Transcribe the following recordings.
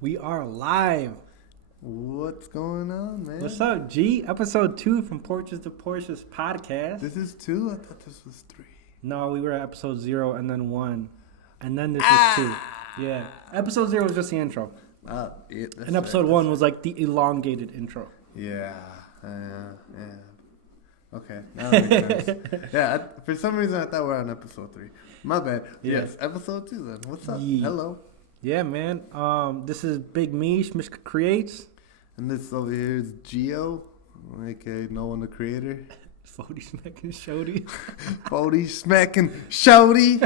We are live. What's going on, man? What's up, G? Episode 2 from Porches to Porsches podcast. This is 2? I thought this was 3. No, we were at episode 0 and then 1. And then this is 2. Yeah. Episode 0 was just the intro. And episode 1 was like the elongated intro. Yeah. Okay. Now that makes sense. Yeah, for some reason I thought we were on episode 3. My bad. Yeah. Yes, episode 2 then. What's up? Yeah. Hello. Yeah, man. This is Big MishkaCreates. And this over here is Gio, aka NoeOneTheCreator. 40 smacking shody. 40 smacking shody.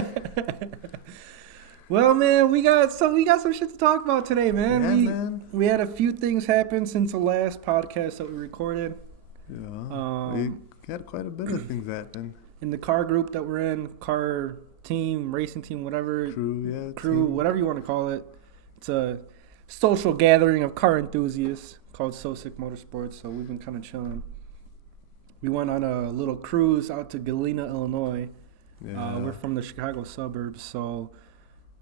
Well, man, we got some shit to talk about today, man. Yeah, man. We had a few things happen since the last podcast that we recorded. Yeah. We had quite a bit of things happen. In the car group that we're in, car team, racing team, whatever. Crew, team. Whatever you want to call it. It's a social gathering of car enthusiasts called SoSick Motorsports, so we've been kind of chilling. We went on a little cruise out to Galena, Illinois. Yeah. We're from the Chicago suburbs, so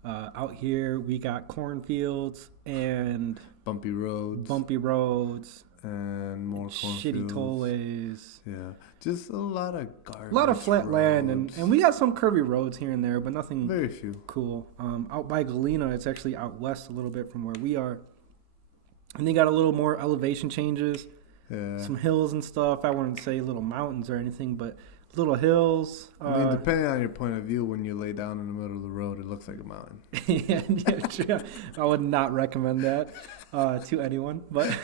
out here we got cornfields and bumpy roads and more cornfields. Shitty tollways. Yeah, just a lot of garbage. A lot of flat roads. land, and we got some curvy roads here and there, but nothing very few. Cool. Out by Galena, it's actually out west a little bit from where we are. And they got a little more elevation changes. Yeah. Some hills and stuff. I wouldn't say little mountains or anything, but little hills. I mean, depending on your point of view, when you lay down in the middle of the road, it looks like a mountain. yeah, true. I would not recommend that to anyone. But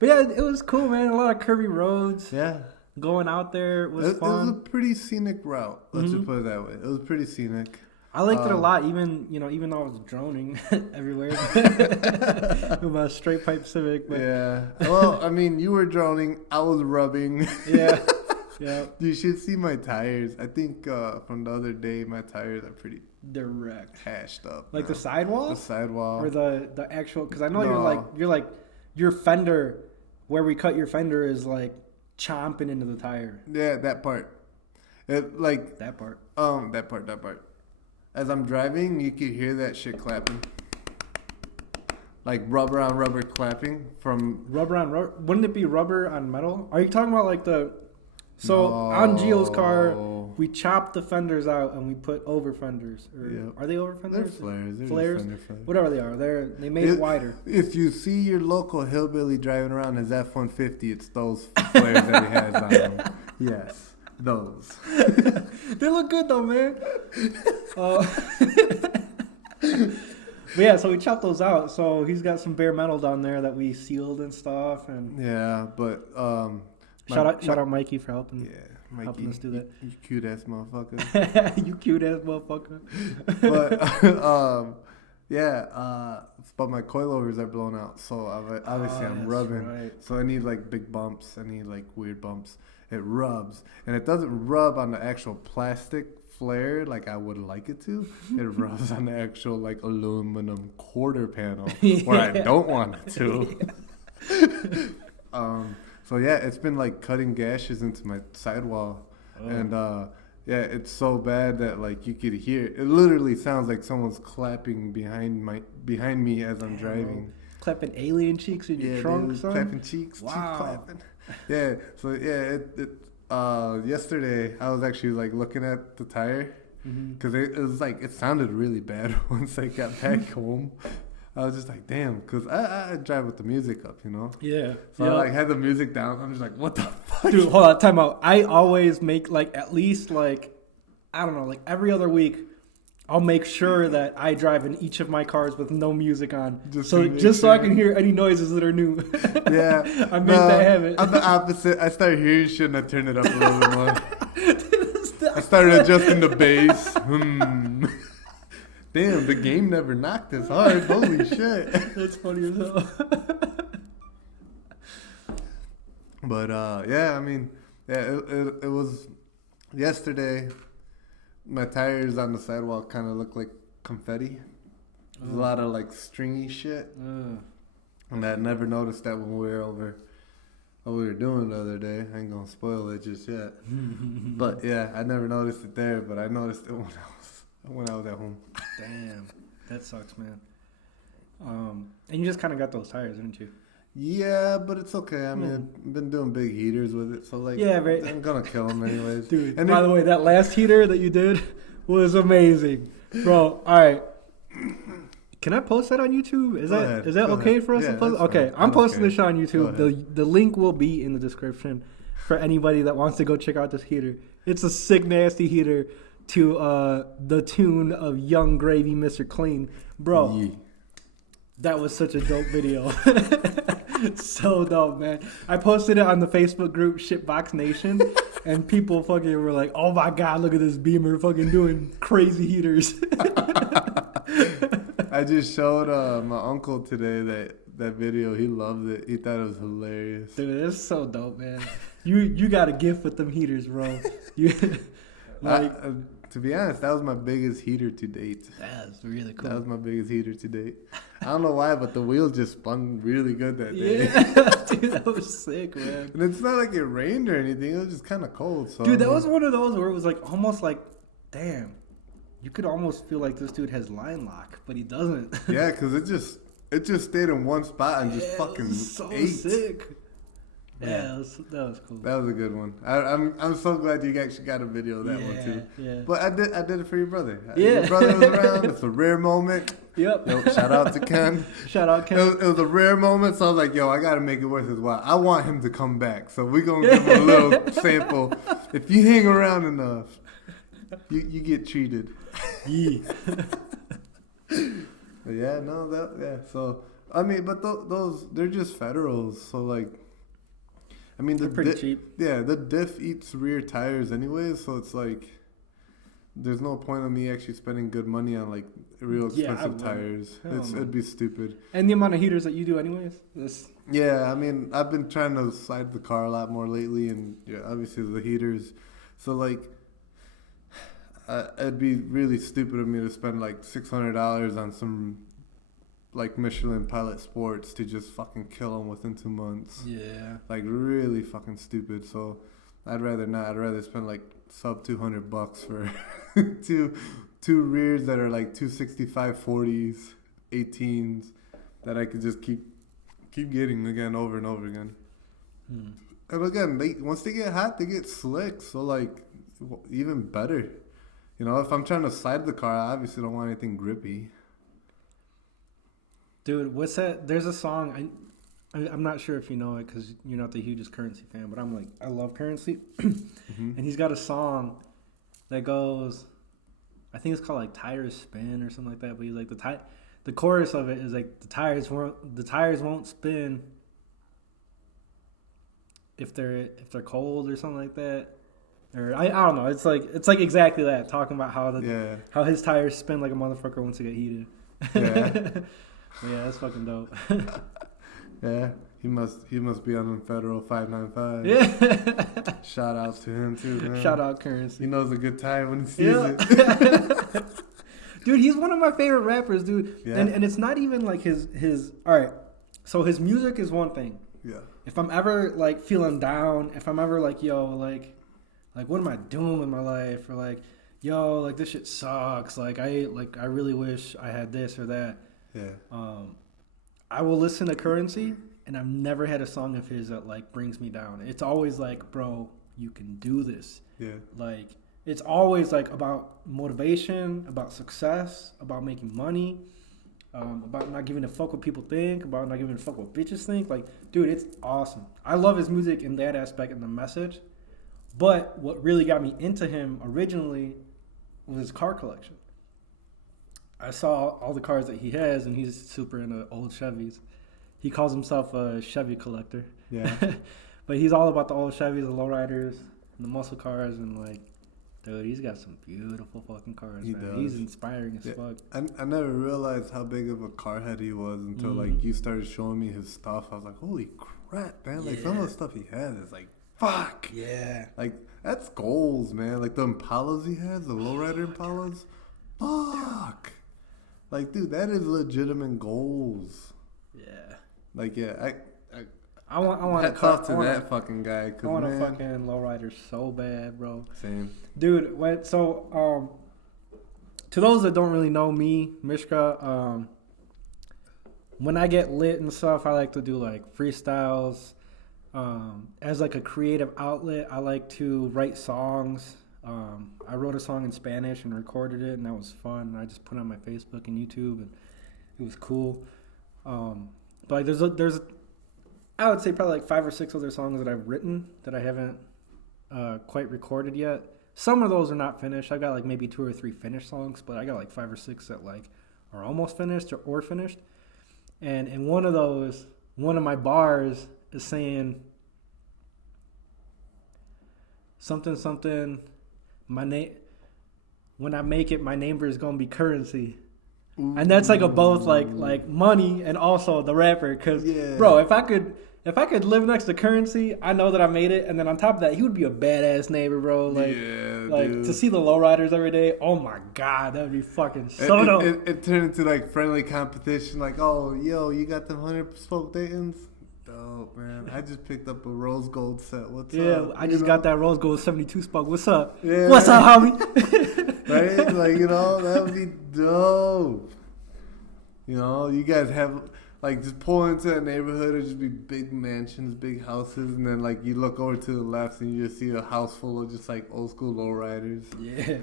yeah, it was cool, man. A lot of curvy roads. Yeah. Going out there was fun. It was a pretty scenic route. Let's just put it that way. It was pretty scenic. I liked it a lot, even though I was droning everywhere with my straight pipe Civic. But. Yeah. Well, I mean, you were droning. I was rubbing. Yeah. Yeah. You should see my tires. I think from the other day, my tires are pretty direct, hashed up. Like the sidewall. The sidewall. Or the actual? Because I know you're like your fender, where we cut your fender is like chomping into the tire. Yeah, that part. That part. That part. As I'm driving, you could hear that shit clapping. Like rubber on rubber clapping from... Rubber on rubber? Wouldn't it be rubber on metal? Are you talking about like the... So on Gio's car, we chopped the fenders out and we put over fenders. Are they over fenders? They're flares. Flares. Whatever they are. They made it wider. If you see your local hillbilly driving around his F-150, it's those flares that he has on him. Yes. Those. They look good though, man. But yeah, so we chopped those out. So he's got some bare metal down there that we sealed and stuff. And yeah, but shout out Mikey for helping. Yeah, Mikey, helping us do that. You cute ass motherfucker. You cute ass motherfucker. But my coilovers are blown out, so obviously I'm rubbing. Right. So I need like big bumps. I need like weird bumps. It rubs, and it doesn't rub on the actual plastic flare like I would like it to. It rubs on the actual like aluminum quarter panel where I don't want it to. So yeah, it's been like cutting gashes into my sidewall, and it's so bad that like you could hear it. It literally sounds like someone's clapping behind me as I'm driving. Clapping alien cheeks in your trunk, dude, son? clapping cheeks, wow. cheek clapping. Yeah, so yeah, yesterday I was actually like looking at the tire because it was like it sounded really bad once I got back home. I was just like, damn, because I drive with the music up, you know? Yeah. So I like had the music down. I'm just like, what the fuck? Dude, hold on, time out. I always make like at least like, I don't know, like every other week, I'll make sure that I drive in each of my cars with no music on. So I can hear any noises that are new. Yeah. I made that habit. I'm the opposite. I started hearing shit and I turned it up a little bit more. I started adjusting the bass. Damn, the game never knocked this hard. Holy shit. That's funny as hell. But, yeah, I mean, yeah, it was yesterday. My tires on the sidewalk kind of look like confetti. There's a lot of, like, stringy shit. And I never noticed that when we were over what we were doing the other day. I ain't going to spoil it just yet. But, yeah, I never noticed it there, but I noticed it when I was at home. Damn, that sucks, man. And you just kind of got those tires, didn't you? Yeah, but it's okay. I mean, I've been doing big heaters with it, so like, yeah, right. I'm gonna kill them anyways. Dude, and by the way, that last heater that you did was amazing, bro. All right, can I post that on YouTube? Is that okay for us to post? Okay, I'm posting this on YouTube. The link will be in the description for anybody that wants to go check out this heater. It's a sick, nasty heater to the tune of Young Gravy, Mr. Clean, bro. Yeah. That was such a dope video. So dope, man. I posted it on the Facebook group Shitbox Nation, and people fucking were like, "Oh my god, look at this Beamer fucking doing crazy heaters." I just showed my uncle today that video. He loved it. He thought it was hilarious. Dude, it's so dope, man. You got a gift with them heaters, bro. To be honest, that was my biggest heater to date. That's really cool. That was my biggest heater to date. I don't know why, but the wheels just spun really good that day. Yeah, dude, that was sick, man. And it's not like it rained or anything. It was just kind of cold. So dude, that was one of those where it was like almost like, damn, you could almost feel like this dude has line lock, but he doesn't. Yeah, because it just stayed in one spot and just fucking ate. Sick. Yeah, that was cool. That was a good one. I'm so glad you actually got a video of that one too. Yeah. But I did it for your brother. Yeah. Your brother was around. It's a rare moment. Yep. Yo, shout out to Ken. Shout out Ken. It was a rare moment, so I was like, yo, I got to make it worth his while. I want him to come back. So we're going to give him a little sample. If you hang around enough, you get treated. Yeah. Yeah, no, So, I mean, but those, they're just Federals. So, like, I mean, they're pretty cheap. Yeah, the diff eats rear tires anyways, so it's like there's no point of me actually spending good money on like real expensive tires. It'd be stupid. And the amount of heaters that you do anyways. Yeah, I mean, I've been trying to slide the car a lot more lately, and obviously the heaters. So like, it'd be really stupid of me to spend like $600 on some like Michelin Pilot Sports to just fucking kill them within 2 months. Yeah. Like really fucking stupid. So I'd rather not. I'd rather spend like sub $200 for two rears that are like 265 40s, 18s that I could just keep getting again over and over again. And again, once they get hot, they get slick. So like even better. You know, if I'm trying to slide the car, I obviously don't want anything grippy. Dude, what's that? There's a song. I'm not sure if you know it because you're not the hugest Currency fan, but I'm like, I love Currency. And he's got a song that goes, I think it's called like Tires Spin or something like that. But he's like the chorus of it is like the tires won't spin if they're cold or something like that. Or I don't know. It's like exactly that, talking about how his tires spin like a motherfucker once they get heated. Yeah. Yeah, that's fucking dope. Yeah, he must be on the Federal 595. Yeah. Shout out to him too, man. Shout out Currency. He knows a good time when he sees it. Dude, he's one of my favorite rappers, dude. Yeah. And it's not even like his all right. So his music is one thing. Yeah. If I'm ever like feeling down, if I'm ever like, yo, like what am I doing with my life? Or like, yo, like this shit sucks. Like I really wish I had this or that. Yeah. I will listen to Currency, and I've never had a song of his that like brings me down. It's always like, bro, you can do this. Yeah. Like it's always like about motivation, about success, about making money, about not giving a fuck what people think, about not giving a fuck what bitches think. Like, dude, it's awesome. I love his music in that aspect and the message. But what really got me into him originally was his car collection. I saw all the cars that he has, and he's super into old Chevys. He calls himself a Chevy collector. Yeah. But he's all about the old Chevys, the lowriders, and the muscle cars, and like, dude, he's got some beautiful fucking cars, man. He's inspiring as fuck. I never realized how big of a car head he was until like you started showing me his stuff. I was like, holy crap, man. Like some of the stuff he has is like, fuck. Yeah. Like that's goals, man. Like the Impalas he has, the lowrider Impalas. Fuck. Like, dude, that is legitimate goals. Yeah. Like, yeah, I want to talk to that fucking guy. I want a fucking lowrider so bad, bro. Same. Dude, to those that don't really know me, Mishka, when I get lit and stuff, I like to do like freestyles. As like a creative outlet, I like to write songs. I wrote a song in Spanish and recorded it, and that was fun. I just put it on my Facebook and YouTube, and it was cool. But there's I would say probably like 5 or 6 other songs that I've written that I haven't quite recorded yet. Some of those are not finished. I got like maybe 2 or 3 finished songs, but I got like 5 or 6 that like are almost finished or finished. And in one of those, one of my bars is saying something. My name, when I make it, my neighbor is gonna be currency. Ooh. And that's like a both like money and also the rapper. Cause bro, if I could live next to Currency, I know that I made it. And then on top of that, he would be a badass neighbor, bro. Like dude. To see the lowriders every day. Oh my God, that would be fucking so dope. It turned into like friendly competition. Like, oh, yo, you got them 100 spoke Daytons? Dope, man. I just picked up a rose gold set. What's up? Yeah, I just got that rose gold 72 spoke. What's up? Yeah, what's up, homie? Right? Like, that would be dope. You guys have... Like, just pull into a neighborhood, it'd just be big mansions, big houses, and then, like, you look over to the left and you just see a house full of just, like, old school lowriders. Yeah.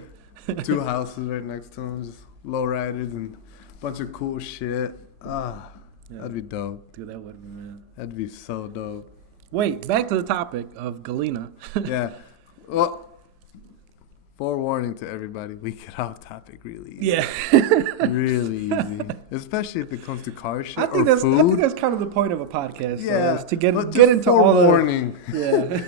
2 houses right next to them, just lowriders and a bunch of cool shit. Yeah. That'd be dope. Dude, that would be, man. That'd be so dope. Wait, back to the topic of Galena. Yeah. Well... Forewarning to everybody, we get off topic really easy. Yeah. Really easy. Especially if it comes to car shit I think that's kind of the point of a podcast. Yeah. Is to get into all the... Forewarning. Yeah.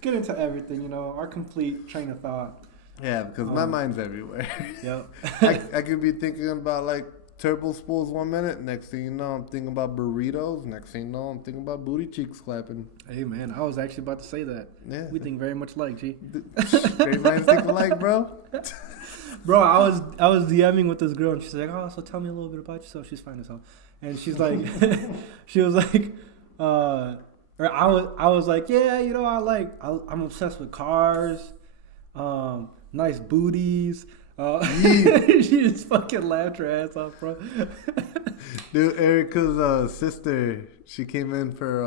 Get into everything, our complete train of thought. Yeah, because my mind's everywhere. Yep. I could be thinking about, like, turbo spools 1 minute. Next thing you know, I'm thinking about burritos. Next thing you know, I'm thinking about booty cheeks clapping. Hey, man, I was actually about to say that. Yeah. We think very much alike, G. Great minds think alike, bro. Bro, I was DMing with this girl, and she's like, oh, so tell me a little bit about yourself. She's fine as hell. And she's like, she was like, or I was like, yeah, I'm obsessed with cars, nice booties. She just fucking laughed her ass off, bro. Dude, Erica's sister, she came in for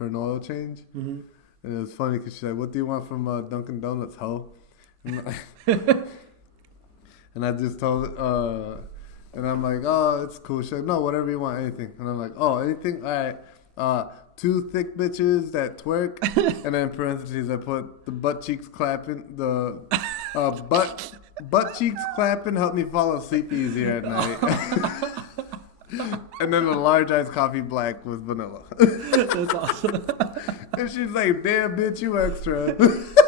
an oil change, and it was funny because she's like, "What do you want from Dunkin' Donuts, ho?" And I just told, and I'm like, "Oh, it's cool." She's like, "No, whatever you want, anything." And I'm like, "Oh, anything? All right. 2 thick bitches that twerk," and then in parentheses I put the butt cheeks clapping, the butt cheeks clapping help me fall asleep easier at night. And then the large iced coffee black with vanilla. That's awesome. And she's like, damn, bitch, you extra.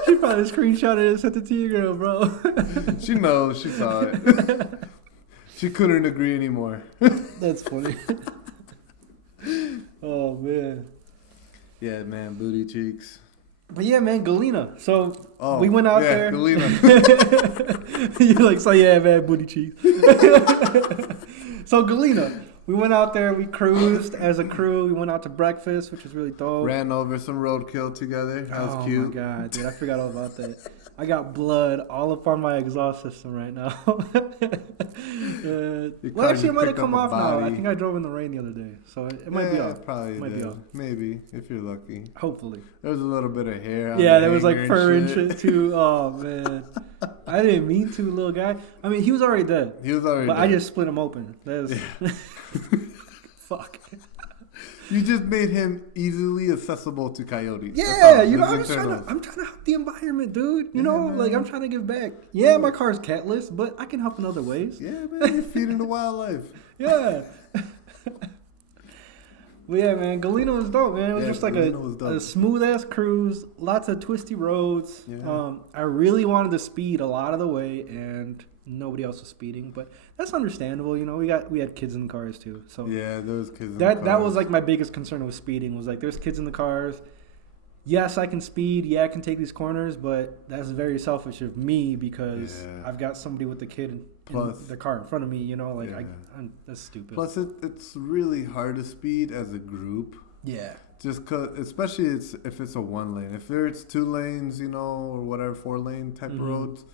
She probably screenshotted it and sent it to you, girl, bro. She knows. She saw it. She couldn't agree anymore. That's funny. Oh, man. Yeah, man, booty cheeks. But yeah, man, Galena. So we went out there. Galena. You're like, so yeah, man, booty cheeks. So Galena, we went out there. We cruised as a crew. We went out to breakfast, which was really dope. Ran over some roadkill together. That was cute. Oh my God, dude, I forgot all about that. I got blood all up on my exhaust system right now. Well, actually, it might have come off now. I think I drove in the rain the other day, so it might be off. Probably might be off. Maybe, if you're lucky. Hopefully. There was a little bit of hair on there was like fur and shit too. Oh, man. I didn't mean to, little guy. I mean, he was already dead. But I just split him open. Fuck. You just made him easily accessible to coyotes. Yeah, I'm trying to help the environment, dude. I'm trying to give back. Yeah, my car's catless, but I can help in other ways. Yeah, man, you're feeding the wildlife. Yeah. Well, yeah, man, Galena was dope, man. It was just like a smooth-ass cruise, lots of twisty roads. Yeah. I really wanted to speed a lot of the way, and nobody else was speeding, but that's understandable. We had kids in the cars too. So yeah, there was kids in the cars. That was like my biggest concern with speeding was like there's kids in the cars. Yes, I can speed. Yeah, I can take these corners, but that's very selfish of me because I've got somebody with the kid in the car in front of me. That's stupid. Plus, it's really hard to speed as a group. Yeah. Just cause, especially if it's a 1 lane. If it's 2 lanes, or whatever, 4 lane type of roads.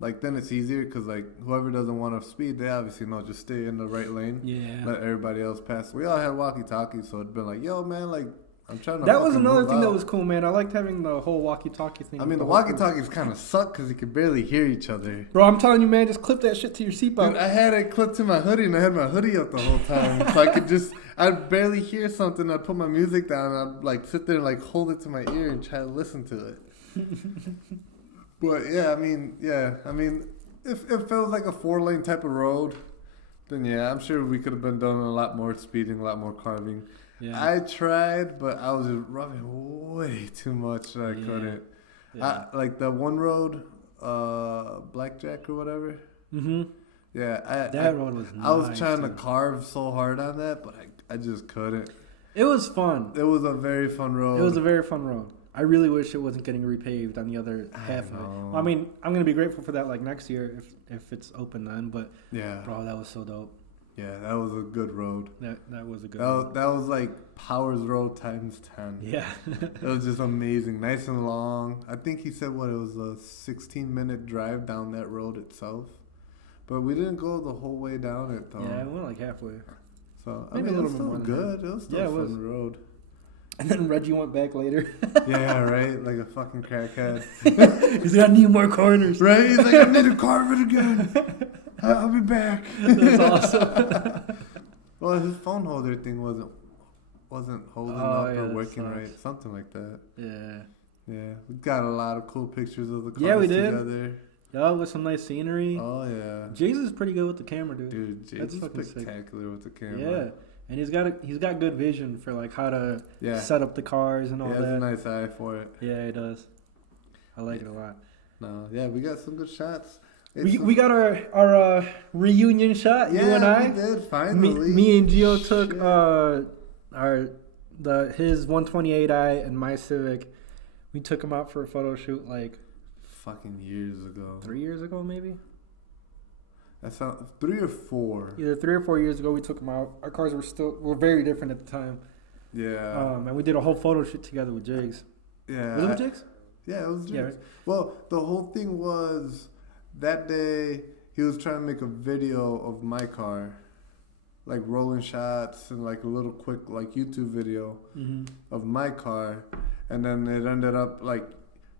like then it's easier because like whoever doesn't want to speed, they obviously know just stay in the right lane. Yeah. Let everybody else pass. We all had walkie-talkies, so it'd been like, yo, man, like I'm trying to. That was another move thing out. that was cool, man. I liked having the whole walkie-talkie thing. I mean, the walkie-talkies kind of suck because you could barely hear each other. Bro, I'm telling you, man, just clip that shit to your seatbelt. Dude, I had it clipped to my hoodie, and I had my hoodie up the whole time, so I could just. I'd barely hear something. I'd put my music down, and I'd like sit there and like hold it to my ear and try to listen to it. But yeah, I mean, if it felt like a 4-lane type of road, then yeah, I'm sure we could have been doing a lot more speeding, a lot more carving. Yeah. I tried, but I was just rubbing way too much that I couldn't. Yeah. Like the one road, Blackjack or whatever. Mm-hmm. Yeah, that road was nice. I was trying to carve so hard on that, but I just couldn't. It was fun. It was a very fun road. It was a very fun road. I really wish it wasn't getting repaved on the other half of it. Well, I mean, I'm going to be grateful for that like next year if it's open then, but yeah, bro, that was so dope. Yeah, that was a good road. That was a good road. That was like Powers Road times 10. Yeah. It was just amazing. Nice and long. I think he said, it was a 16-minute drive down that road itself. But we didn't go the whole way down it, though. Yeah, we went like halfway. So, maybe it was still good. It was still a fun road. And then Reggie went back later. Yeah, right? Like a fucking crackhead. He's like, I need more corners. Right? He's like, I need to carve it again. I'll be back. That's awesome. Well, his phone holder thing wasn't holding up or working right. Something like that. Yeah. Yeah. We got a lot of cool pictures of the cars together. Yeah, with some nice scenery. Oh, yeah. James is pretty good with the camera, dude. Dude, James is spectacular with the camera. Yeah. And he's got good vision for like how to set up the cars and all that. He has a nice eye for it. Yeah, he does. I like it a lot. No, yeah, we got some good shots. We got our reunion shot. You and I. We did finally. Me and Gio took his 128i and my Civic. We took him out for a photo shoot like fucking years ago. 3 years ago, maybe. That sounds 3 or 4. Either 3 or 4 years ago, we took them out. Our cars were very different at the time. Yeah. And we did a whole photo shoot together with Jigs. Yeah. Was it with Jigs? Yeah, it was Jigs. Yeah, right? Well, the whole thing was that day he was trying to make a video of my car, like rolling shots and like a little quick like YouTube video of my car, and then it ended up like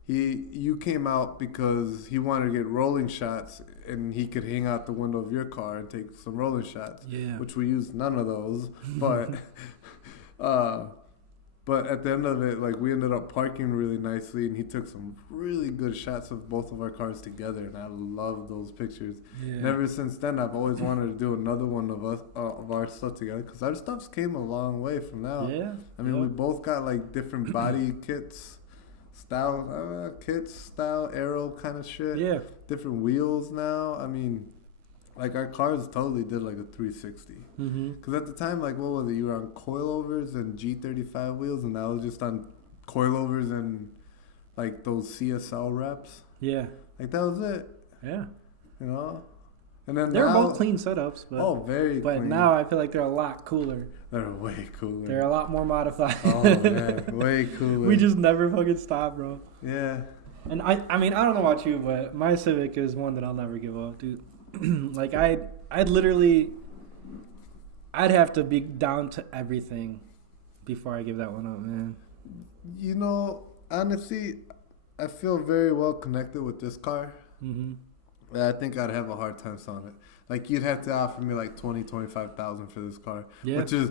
you came out because he wanted to get rolling shots and he could hang out the window of your car and take some rolling shots. Yeah. Which we used none of those, but but at the end of it, like we ended up parking really nicely, and he took some really good shots of both of our cars together, and I love those pictures. Yeah. And ever since then, I've always wanted to do another one of our stuff together because our stuff's came a long way from now. Yeah. I mean, we both got like different body kits. Style, aero kind of shit. Yeah. Different wheels now. I mean, like our cars totally did like a 360. Because at the time, like, what was it? You were on coilovers and G35 wheels, and I was just on coilovers and like those CSL reps. Yeah. Like that was it. Yeah. You know? And then they're both clean setups, but very but clean. Now I feel like they're a lot cooler. They're way cooler. They're a lot more modified. Oh man, way cooler. We just never fucking stop, bro. Yeah. And I mean, I don't know about you, but my Civic is one that I'll never give up, dude. Like I'd have to be down to everything before I give that one up, man. You know, honestly, I feel very well connected with this car. I think I'd have a hard time selling it. Like, you'd have to offer me like $20,000-$25,000 for this car, which is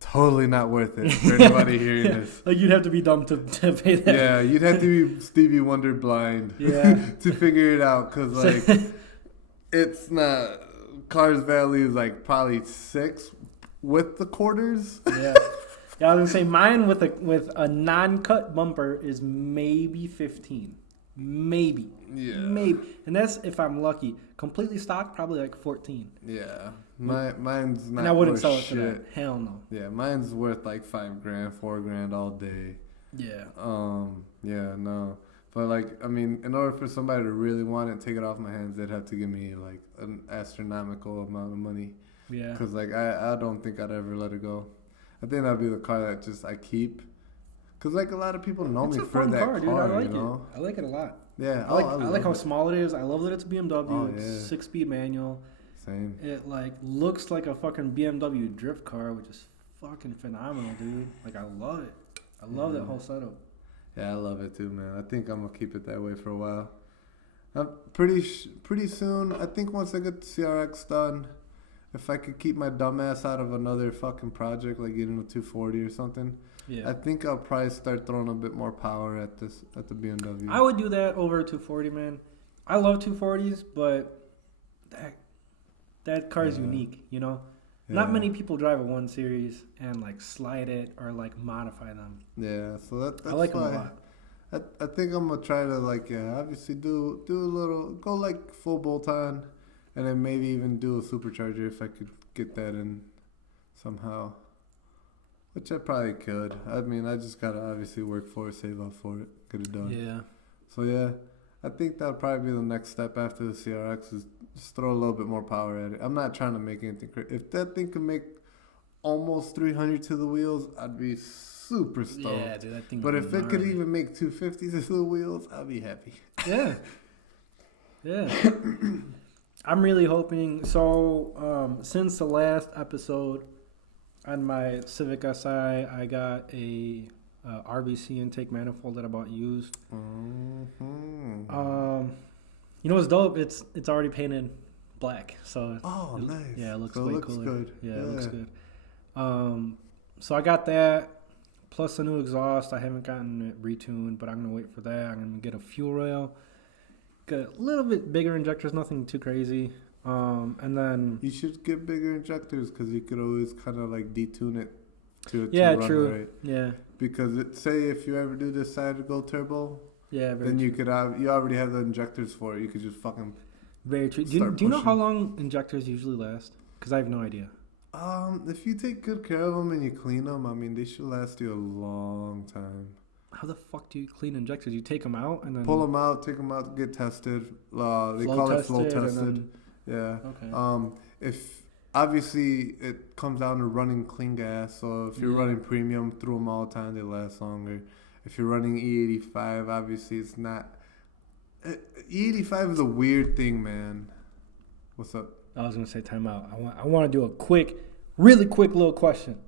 totally not worth it for anybody hearing this. Like, you'd have to be dumb to pay that. Yeah, you'd have to be Stevie Wonder blind to figure it out, because, like, it's not... Car's value is, like, probably 6 with the quarters. Yeah. Yeah, I was going to say, mine with a non-cut bumper is maybe 15. Maybe. Yeah. Maybe. And that's if I'm lucky. Completely stock, probably like 14. Yeah. Mine's not. And I wouldn't sell it for that. Hell no. Yeah, mine's worth like $5,000, $4,000 all day. Yeah. Yeah, no. But like, I mean, in order for somebody to really want it, take it off my hands, they'd have to give me like an astronomical amount of money. Yeah. Because like, I don't think I'd ever let it go. I think that'd be the car that I keep. Because, like, a lot of people know me for that car, dude. I like it. I like it a lot. Yeah, I like how small it is. I love that it's BMW. Oh, It's 6-speed manual. Same. It like looks like a fucking BMW drift car, which is fucking phenomenal, dude. Like I love it. I love that whole setup. Yeah, I love it too, man. I think I'm gonna keep it that way for a while. Pretty soon. I think once I get the CRX done, if I could keep my dumbass out of another fucking project, like getting a 240 or something, I think I'll probably start throwing a bit more power at the BMW. I would do that over a 240, man. I love 240s, but that car is unique, you know? Yeah. Not many people drive a 1 Series and like slide it or like modify them. Yeah, so that's I like them a lot. I think I'm gonna try to obviously do a little, go like full bolt on, and then maybe even do a supercharger if I could get that in somehow. Which I probably could. I mean, I just gotta obviously work for it, save up for it, get it done. Yeah. So yeah, I think that'll probably be the next step after the CRX is just throw a little bit more power at it. I'm not trying to make anything crazy. If that thing could make almost 300 to the wheels, I'd be super stoked. Yeah, dude, that thing. But if it could even make 250 to the wheels, I'd be happy. Yeah. Yeah. I'm really hoping. So, since the last episode on my Civic Si, I got a RBC intake manifold that I bought used. You know what's dope? It's already painted black. So nice. Yeah, it looks so way it looks cooler. good. Yeah, it looks good. So I got that plus a new exhaust. I haven't gotten it retuned, but I'm gonna wait for that. I'm gonna get a fuel rail. Get a little bit bigger injectors, nothing too crazy. And then you should get bigger injectors because you could always kind of like detune it to run true. Right. Yeah. Because say if you ever do decide to go turbo, then you could you already have the injectors for it. You could just fucking. Very true. Do you know how long injectors usually last? Because I have no idea. If you take good care of them and you clean them, I mean, they should last you a long time. How the fuck do you clean injectors? You take them out and then pull them out, take them out, get tested. They call it flow tested. Yeah. Okay. If obviously it comes down to running clean gas, so if you're running premium through them all the time, they last longer. If you're running E85, obviously it's not. E85 is a weird thing, man. What's up? I was gonna say time out. I want to do a really quick little question.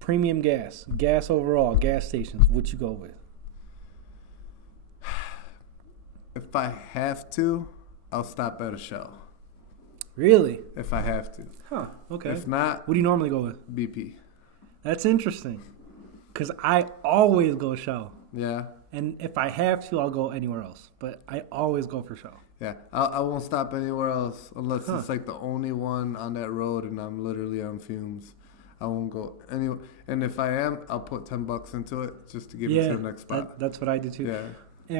Premium gas overall, gas stations. What you go with? If I have to, I'll stop at a Shell. Really? If I have to. Huh. Okay. If not, what do you normally go with? BP. That's interesting. Cause I always go Shell. Yeah. And if I have to, I'll go anywhere else. But I always go for Shell. Yeah, I won't stop anywhere else unless it's like the only one on that road and I'm literally on fumes. I won't go anywhere. And if I am, I'll put $10 into it just to give it to the next spot. That's what I do too. Yeah.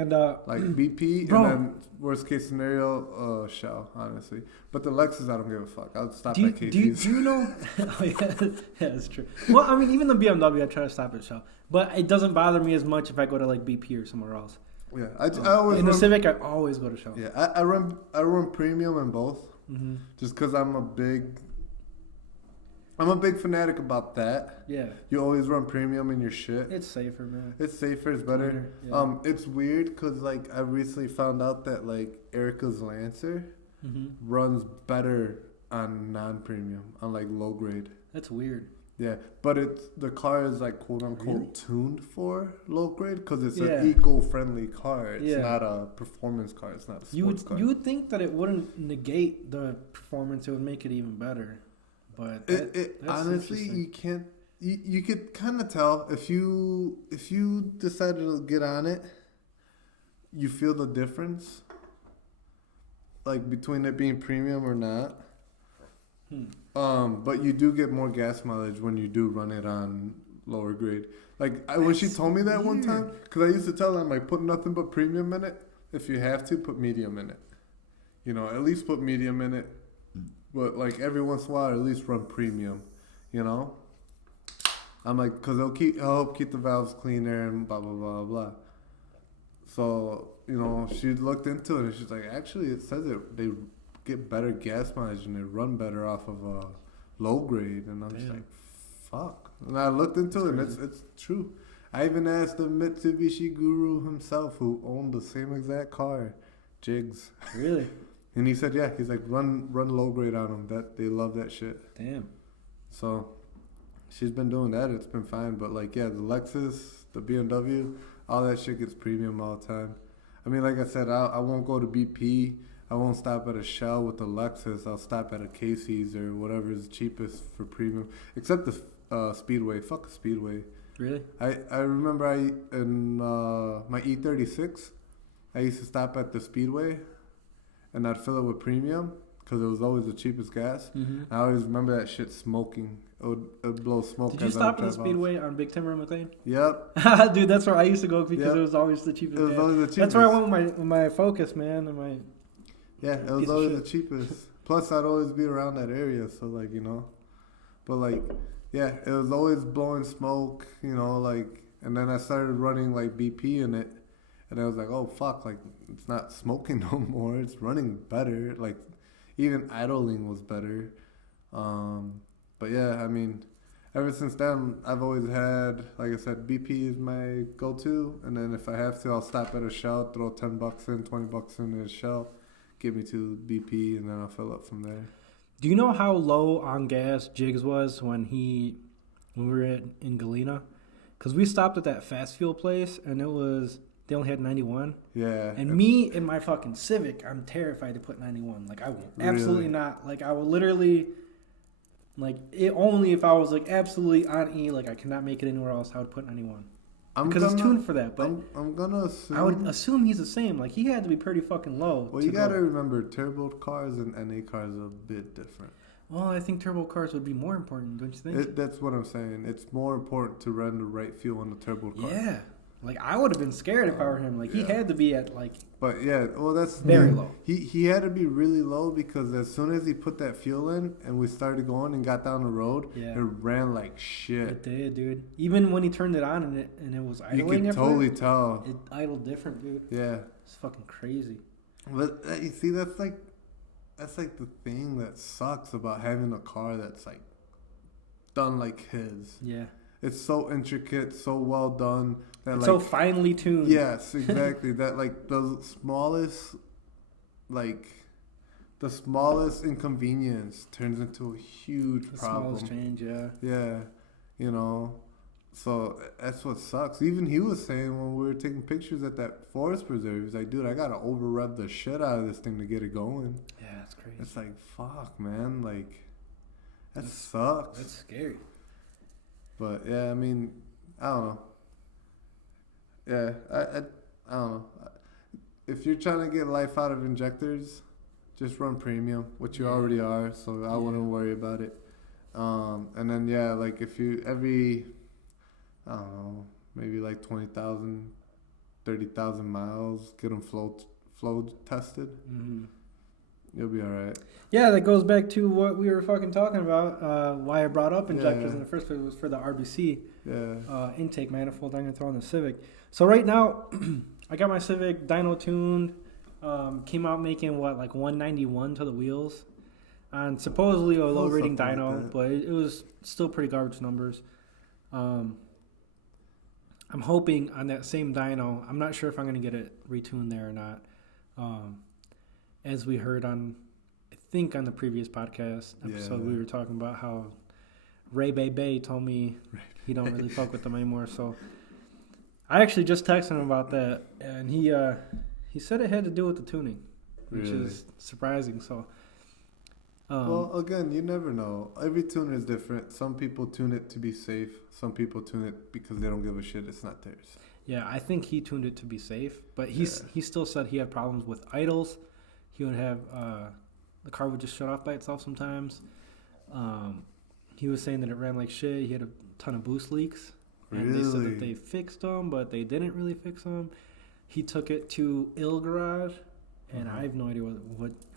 And like BP, and then worst case scenario, Shell, honestly. But the Lexus, I don't give a fuck. I'll stop at KT's. Do you know? Oh yeah, that's true. Well, I mean, even the BMW, I try to stop at Shell, but it doesn't bother me as much if I go to like BP or somewhere else. Yeah, I always in the Civic. I always go to Shell. Yeah, I run premium in both, just because I'm a big fanatic about that. Yeah, you always run premium in your shit. It's safer, man. It's safer. It's better. Yeah. It's weird because like I recently found out that like Erica's Lancer runs better on non-premium, on like low grade. That's weird. Yeah, but the car is like quote unquote tuned for low grade because it's an eco-friendly car. It's not a performance car. It's not a sports car. You would think that it wouldn't negate the performance; it would make it even better. But that's honestly, you can't. You could kind of tell if you decided to get on it, you feel the difference, like between it being premium or not. But you do get more gas mileage when you do run it on lower grade. Like when she told me that one time, because I used to tell her, I'm like, put nothing but premium in it. If you have to, put medium in it. You know, at least put medium in it. But like every once in a while, at least run premium. You know, I'm like, because it'll help keep the valves cleaner and blah blah blah blah. So you know, she looked into it and she's like, actually, it says they get better gas mileage and they run better off of low grade. And I'm just like, fuck. And I looked into it and it's true. I even asked the Mitsubishi guru himself, who owned the same exact car, Jigs. Really? And he said, yeah, he's like, run low grade on them. That they love that shit. Damn. So she's been doing that. It's been fine. But like, yeah, the Lexus, the BMW, all that shit gets premium all the time. I mean, like I said, I won't go to BP. I won't stop at a Shell with the Lexus. I'll stop at a Casey's or whatever is cheapest for premium. Except the Speedway. Fuck a Speedway. Really? I remember in my E36, I used to stop at the Speedway, and I'd fill it with premium because it was always the cheapest gas. Mm-hmm. I always remember that shit smoking. It would blow smoke. Did you stop at the Speedway on Big Timber and McLean? Yep. Dude, that's where I used to go because it was always the cheapest. It was always the cheapest. That's where I went with my Focus, man, and my. Yeah, it was always the cheapest. Plus, I'd always be around that area, so like, you know. But like, yeah, it was always blowing smoke, you know, like, and then I started running like BP in it, and I was like, oh fuck, like it's not smoking no more. It's running better. Like, even idling was better. But yeah, I mean, ever since then, I've always had, like I said, BP is my go-to, and then if I have to, I'll stop at a Shell, throw $10 in, $20 in a Shell. Get me to BP, and then I'll fill up from there. Do you know how low on gas Jigs was when we were in Galena? Because we stopped at that fast fuel place, and they only had 91. Yeah. And me in my fucking Civic, I'm terrified to put 91. Like, I will absolutely not. Like, I will literally, like, only if I was, like, absolutely on E, like, I cannot make it anywhere else, I would put 91. Because it's tuned for that, but I'm gonna assume. I would assume he's the same. Like, he had to be pretty fucking low. Well, you gotta remember, turbo cars and NA cars are a bit different. Well, I think turbo cars would be more important, don't you think? That's what I'm saying. It's more important to run the right fuel on the turbo car. Yeah. Like, I would have been scared if I were him. Like, he had to be at, like... But, yeah, well, that's... Very low. He had to be really low because as soon as he put that fuel in and we started going and got down the road, it ran like shit. It did, dude. Even when he turned it on and it was idling... You could totally tell. It idled different, dude. Yeah. It's fucking crazy. But, you see, that's like the thing that sucks about having a car that's, like, done like his. Yeah. It's so intricate, so well done. That it's so finely tuned. Yes, exactly. That like the smallest inconvenience turns into a huge problem. The smallest change, yeah. Yeah, you know. So that's what sucks. Even he was saying when we were taking pictures at that forest preserve, he's like, dude, I gotta over rev the shit out of this thing to get it going. Yeah, that's crazy. It's like, fuck, man. Like, that sucks. That's scary. But yeah, I mean, I don't know. Yeah, I don't know. If you're trying to get life out of injectors, just run premium, which you already are, so I wouldn't worry about it. And then, yeah, like if you I don't know, maybe like 20,000, 30,000 miles, get them flow tested. Mm-hmm. You'll be all right. Yeah, that goes back to what we were fucking talking about. Why I brought up injectors in the first place was for the RBC intake manifold I'm going to throw on the Civic. So right now, I got my Civic dyno tuned. Came out making, like 191 to the wheels. And supposedly a low rating dyno, but it was still pretty garbage numbers. I'm hoping on that same dyno, I'm not sure if I'm going to get it retuned there or not. As we heard on, I think on the previous podcast episode, we were talking about how Ray Bay told me he don't really fuck with them anymore. So I actually just texted him about that, and he said it had to do with the tuning, which is surprising. So, well, again, you never know. Every tuner is different. Some people tune it to be safe. Some people tune it because they don't give a shit. It's not theirs. Yeah, I think he tuned it to be safe, but he still said he had problems with idles. He would have the car would just shut off by itself sometimes. He was saying that it ran like shit. He had a ton of boost leaks. And they said that they fixed them, but they didn't really fix them. He took it to Il Garage, and I have no idea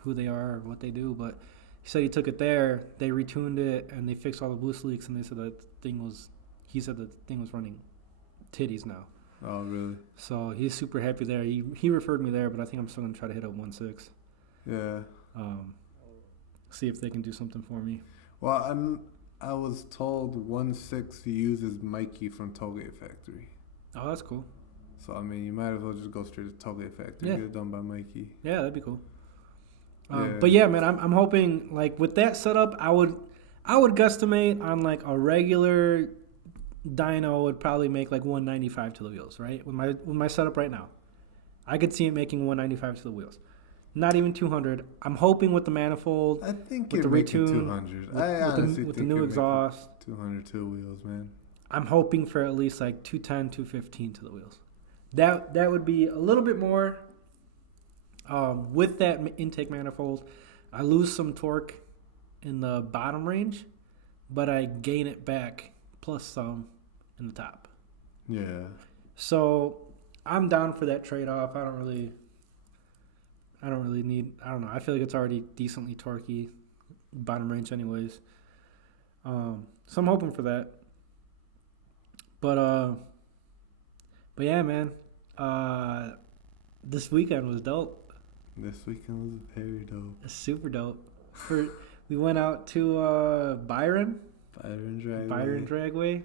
who they are or what they do, but he said he took it there, they retuned it, and they fixed all the boost leaks, and they said that he said the thing was running titties now. Oh, really? So he's super happy there. He referred me there, but I think I'm still going to try to hit a 1.6. Yeah. See if they can do something for me. Well, I was told 1.6 uses Mikey from Tollgate Factory. Oh, that's cool. So I mean, you might as well just go straight to Toggle Factory and get it done by Mikey. Yeah, that'd be cool. But yeah, man, I'm hoping like with that setup, I would guesstimate on like a regular dyno would probably make like 195 to the wheels, right? With my setup right now, I could see it making 195 to the wheels. Not even 200. I'm hoping with the manifold, I think with you're the making retune, 200. with the new exhaust, 200 to the wheels, man. I'm hoping for at least like 210, 215 to the wheels. That would be a little bit more. With that intake manifold, I lose some torque in the bottom range, but I gain it back plus some in the top. Yeah. So I'm down for that trade-off. I don't really need. I don't know. I feel like it's already decently torquey, bottom range, anyways. So I'm hoping for that. But yeah, man. This weekend was dope. This weekend was very dope. Super dope. We went out to Byron Dragway.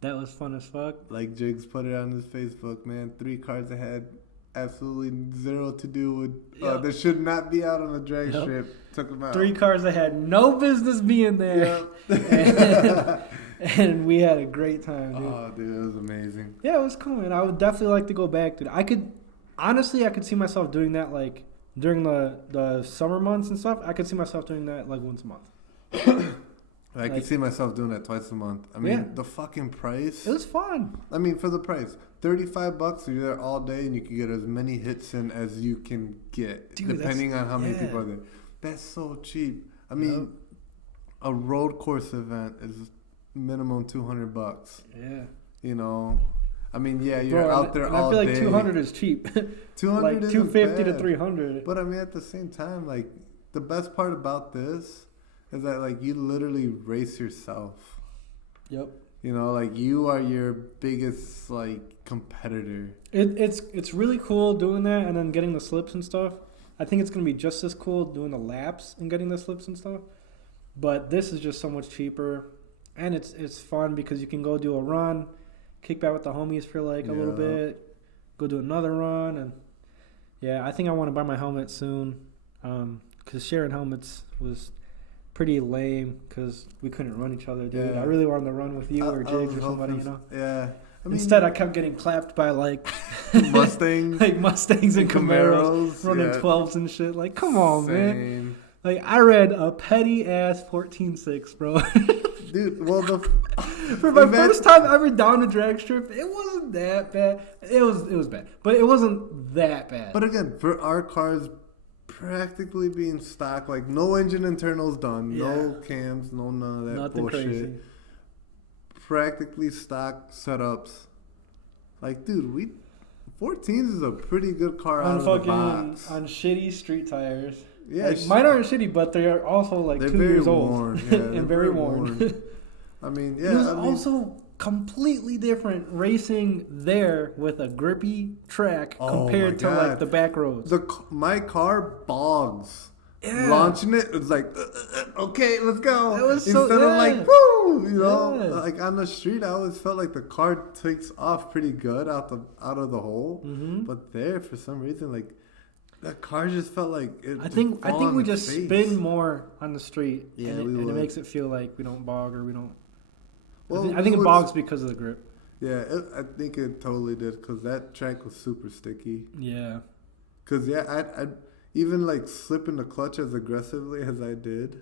That was fun as fuck. Like Jigs put it on his Facebook, man. 3 cars ahead. Absolutely zero to do with. They should not be out on the drag strip. Took them out. 3 cars ahead. No business being there. Yep. and we had a great time, dude. Oh, dude, it was amazing. Yeah, it was cool, man. I would definitely like to go back, dude. I could see myself doing that like during the summer months and stuff. I could see myself doing that like once a month. I could see myself doing that twice a month. I mean, the fucking price. It was fun. I mean, for the price, $35, you're there all day and you can get as many hits in as you can get, dude, depending on how many people are there. That's so cheap. I mean, a road course event is minimum $200. Yeah. You know, I mean, you're out there all day. I feel like 200 is cheap. 200 like is 250 to 300. But I mean, at the same time, like the best part about this is that like you literally race yourself. Yep. You know, like you are your biggest like competitor. It's really cool doing that and then getting the slips and stuff. I think it's gonna be just as cool doing the laps and getting the slips and stuff. But this is just so much cheaper, and it's fun because you can go do a run, kick back with the homies for like a little bit, go do another run, and I think I want to buy my helmet soon, because sharing helmets was pretty lame because we couldn't run each other, dude. I really wanted to run with you or Jigs or somebody, you know. Yeah. I mean, instead, I kept getting clapped by like Mustangs, like Mustangs and Camaros running 12s and shit. Like, come on, man. Like, I read a petty ass 14.6, bro. Dude, well, for my first time ever down a drag strip, it wasn't that bad. It was bad, but it wasn't that bad. But again, for our cars practically being stock, like no engine internals done, no cams, no none of that Nothing bullshit. crazy. Practically stock setups. Like, dude, 14s is a pretty good car out of the box. On shitty street tires. Yeah, like, mine aren't shitty, but they are also like 2 years old. Yeah, and very worn. I mean, it was also completely different racing there with a grippy track compared to like the back roads. My car bogs. Yeah. Launching it's like, okay, let's go. Instead of like, woo, you know, like on the street, I always felt like the car takes off pretty good out of the hole. Mm-hmm. But there, for some reason, like that car just felt like it. I think we just spin more on the street, and it makes it feel like we don't bog or we don't. Well, I think it bogs because of the grip. Yeah, I think it totally did because that track was super sticky. Yeah. Because I even like slipping the clutch as aggressively as I did,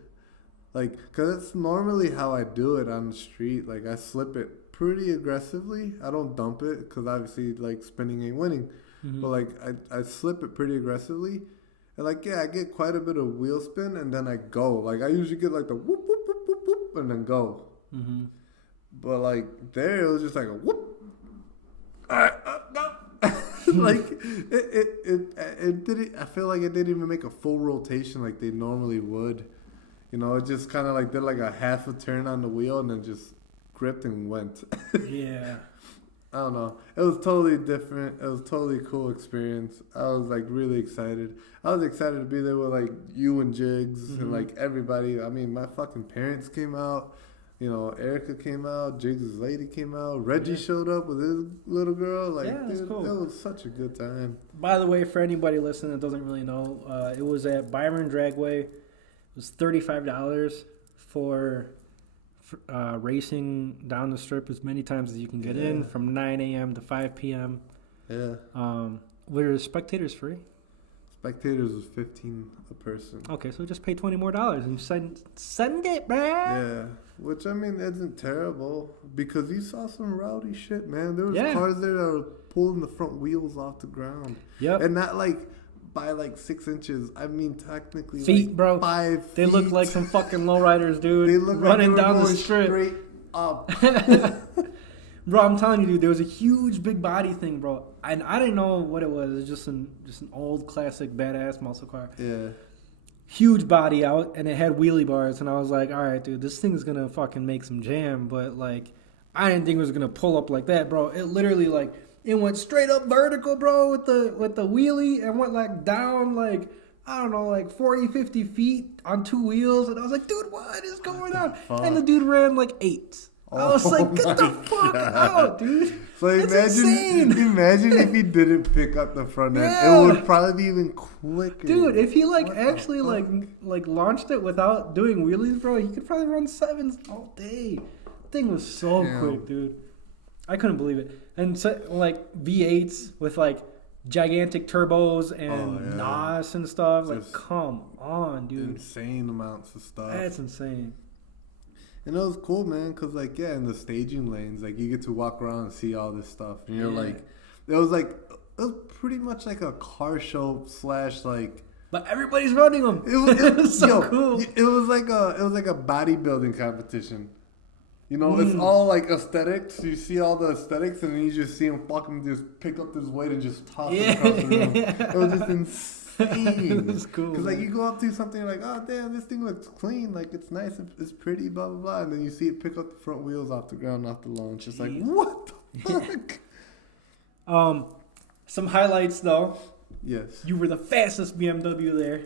like, because that's normally how I do it on the street. Like, I slip it pretty aggressively. I don't dump it because obviously like spinning ain't winning. Mm-hmm. But like I slip it pretty aggressively, and like I get quite a bit of wheel spin, and then I go. Like I usually get like the whoop whoop whoop whoop whoop, and then go. Mm-hmm. But like there, it was just like a whoop. No. Like it didn't. I feel like it didn't even make a full rotation like they normally would. You know, it just kind of like did like a half a turn on the wheel and then just gripped and went. Yeah. I don't know. It was totally different. It was totally cool experience. I was like really excited. I was excited to be there with like you and Jigs and like everybody. I mean, my fucking parents came out. You know, Erica came out, Jigs' lady came out, Reggie showed up with his little girl. Like, dude, cool. It was such a good time. By the way, for anybody listening that doesn't really know, it was at Byron Dragway. It was $35 for racing down the strip as many times as you can get in, from 9 a.m. to 5 p.m. Yeah. Were spectators free? Spectators was $15 a person. Okay, so just pay $20 more and send it, man. Yeah, which I mean isn't terrible because you saw some rowdy shit, man. There was cars there that were pulling the front wheels off the ground. Yep, and not like by like 6 inches. I mean technically feet, like bro. 5 feet. They look like some fucking lowriders, dude. They look running like down the strip straight up. Bro, I'm telling you, dude, there was a huge big body thing, bro. And I didn't know what it was. It was just an old classic badass muscle car. Yeah. Huge body out, and it had wheelie bars. And I was like, all right, dude, this thing is going to fucking make some jam. But, like, I didn't think it was going to pull up like that, bro. It literally, like, it went straight up vertical, bro, with the wheelie and went, like, down, like, I don't know, like 40, 50 feet on 2 wheels. And I was like, dude, what is going on? Fuck? And the dude ran, like, 8. I was like, get the fuck out, dude. So imagine if he didn't pick up the front end. It would probably be even quicker. Dude, if he actually launched it without doing wheelies, bro, he could probably run 7s all day. Thing was so quick, dude. I couldn't believe it. And so, like V8s with like gigantic turbos and NOS and stuff. Like, come on, dude. Insane amounts of stuff. That's insane. And it was cool, man, because, like, in the staging lanes, like, you get to walk around and see all this stuff. And you're like, it was pretty much like a car show / like. But everybody's running them. It was so cool. It was like a bodybuilding competition. You know, it's all, like, aesthetics. You see all the aesthetics, and then you just see them fucking just pick up this weight and just toss it across the room. It was just insane. It was cool. Because, like, you go up to something, you're like, oh, damn, this thing looks clean. Like, it's nice. It's pretty, blah, blah, blah. And then you see it pick up the front wheels off the ground, off the lawn. It's just like, what the fuck? Some highlights, though. Yes. You were the fastest BMW there.